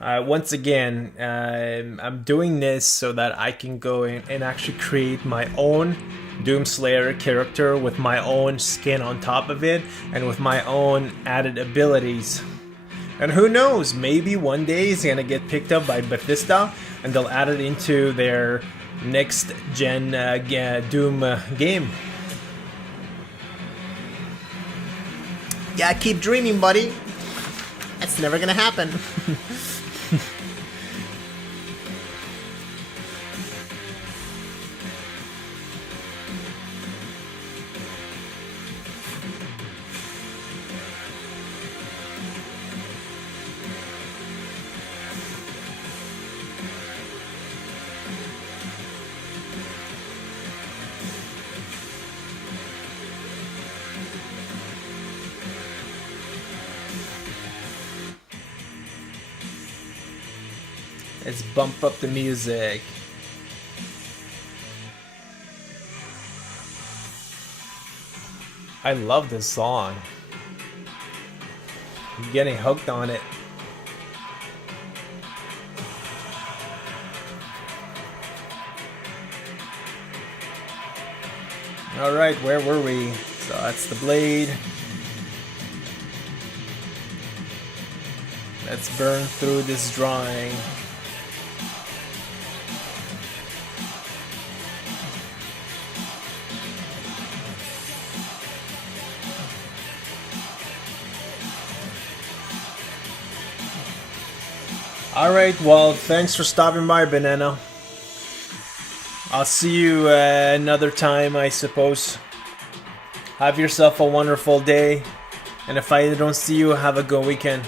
Once again, I'm doing this so that I can go in and actually create my own Doomslayer character with my own skin on top of it and with my own added abilities. And who knows, maybe one day it's gonna get picked up by Bethesda and they'll add it into their next gen Doom game. Yeah, keep dreaming, buddy. That's never gonna happen. Let's bump up the music. I love this song. I'm getting hooked on it. Alright, where were we? So that's the blade. Let's burn through this drawing. Alright, well, thanks for stopping by, Banana. I'll see you another time, I suppose. Have yourself a wonderful day. And if I don't see you, have a good weekend.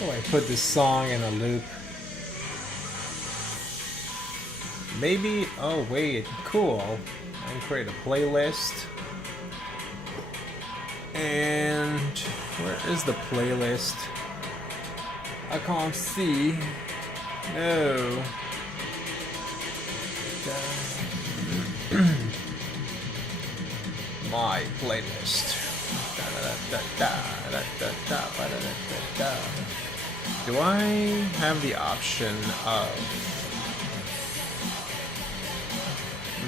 How do I put this song in a loop? Maybe, oh wait, cool. I can create a playlist. And where is the playlist? I can't see. No. My playlist. Do I have the option of...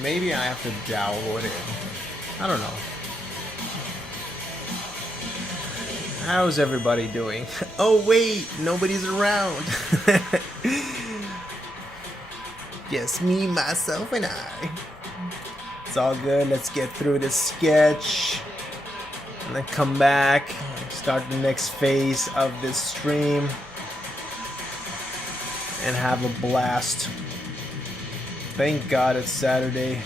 Maybe I have to download it. I don't know. How's everybody doing? Oh wait, nobody's around. Just me, myself, and I. It's all good. Let's get through this sketch. And then come back. Start the next phase of this stream. And have a blast. Thank God it's Saturday.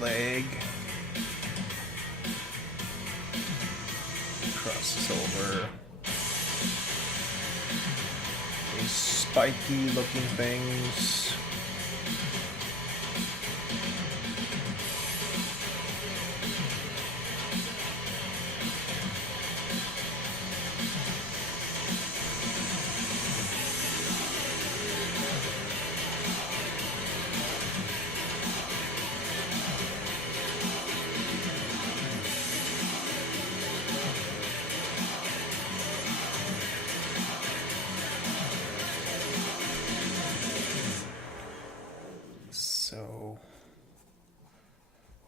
Leg crosses over these spiky looking things.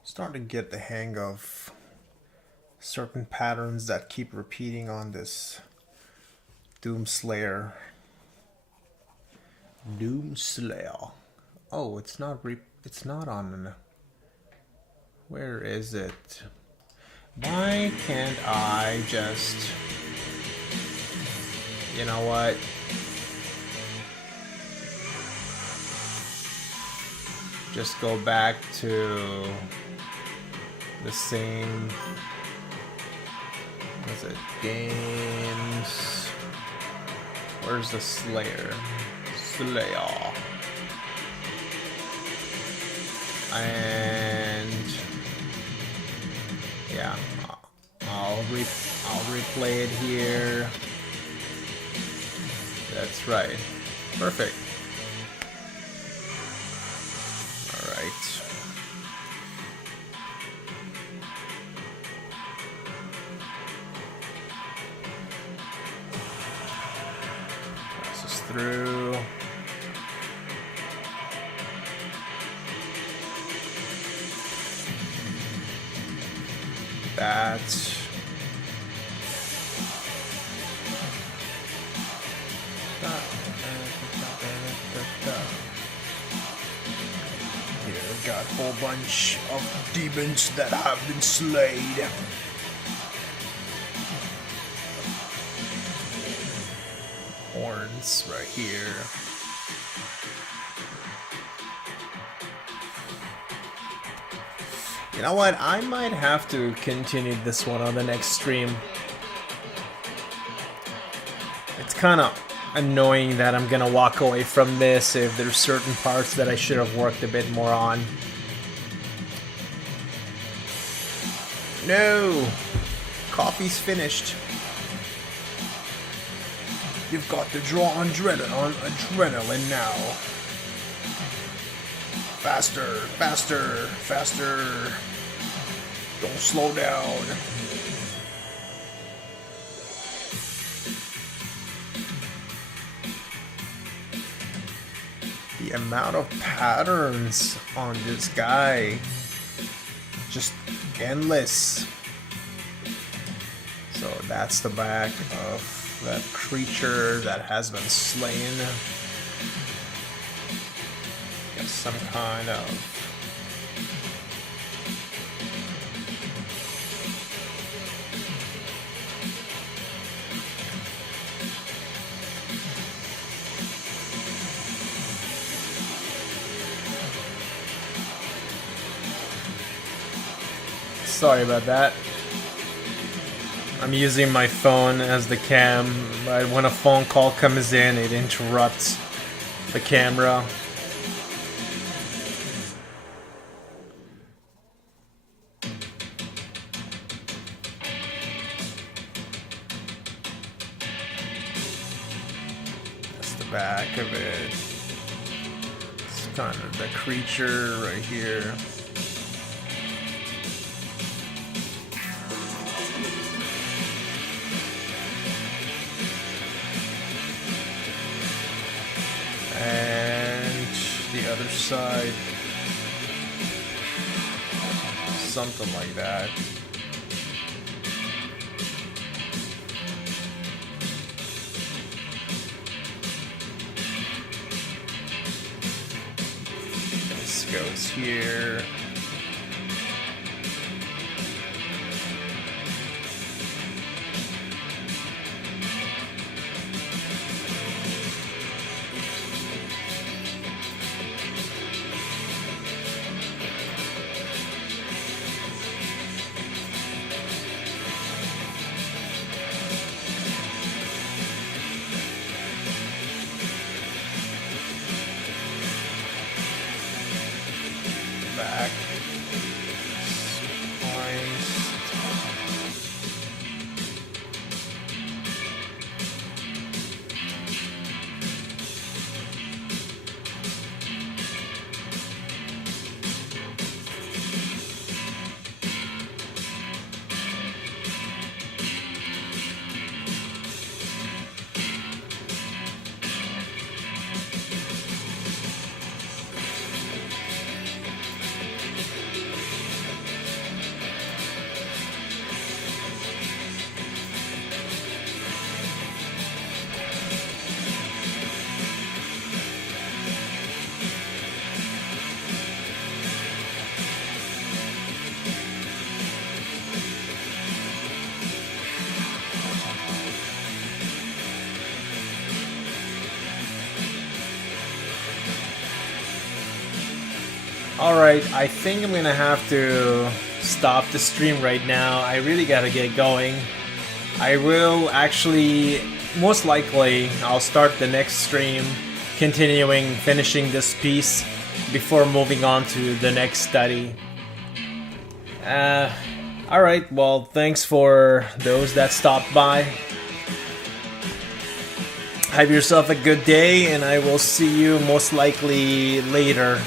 Starting to get the hang of certain patterns that keep repeating on this Doomslayer. Doomslayer. Oh, it's not on. Where is it? Why can't I just... You know what? Just go back to the same... What's it? Games... Where's the Slayer? Slayer. And yeah, I'll replay it here. That's right. Perfect. All right. Pass this through. That. Here we've got a whole bunch of demons that have been slayed. Horns right here. You know what? I might have to continue this one on the next stream. It's kind of annoying that I'm gonna walk away from this if there's certain parts that I should have worked a bit more on. No! Coffee's finished. You've got to draw on adrenaline now. Faster, faster, faster. Don't slow down. The amount of patterns on this guy, just endless. So that's the back of that creature that has been slain. Got some kind of sorry about that. I'm using my phone as the cam, but when a phone call comes in, it interrupts the camera. That's the back of it. It's kind of the creature right here. And the other side, something like that. This goes here. Back. Spines. Alright, I think I'm gonna have to stop the stream right now. I really gotta get going. I will actually, most likely, I'll start the next stream finishing this piece before moving on to the next study. Alright, well, thanks for those that stopped by. Have yourself a good day, and I will see you most likely later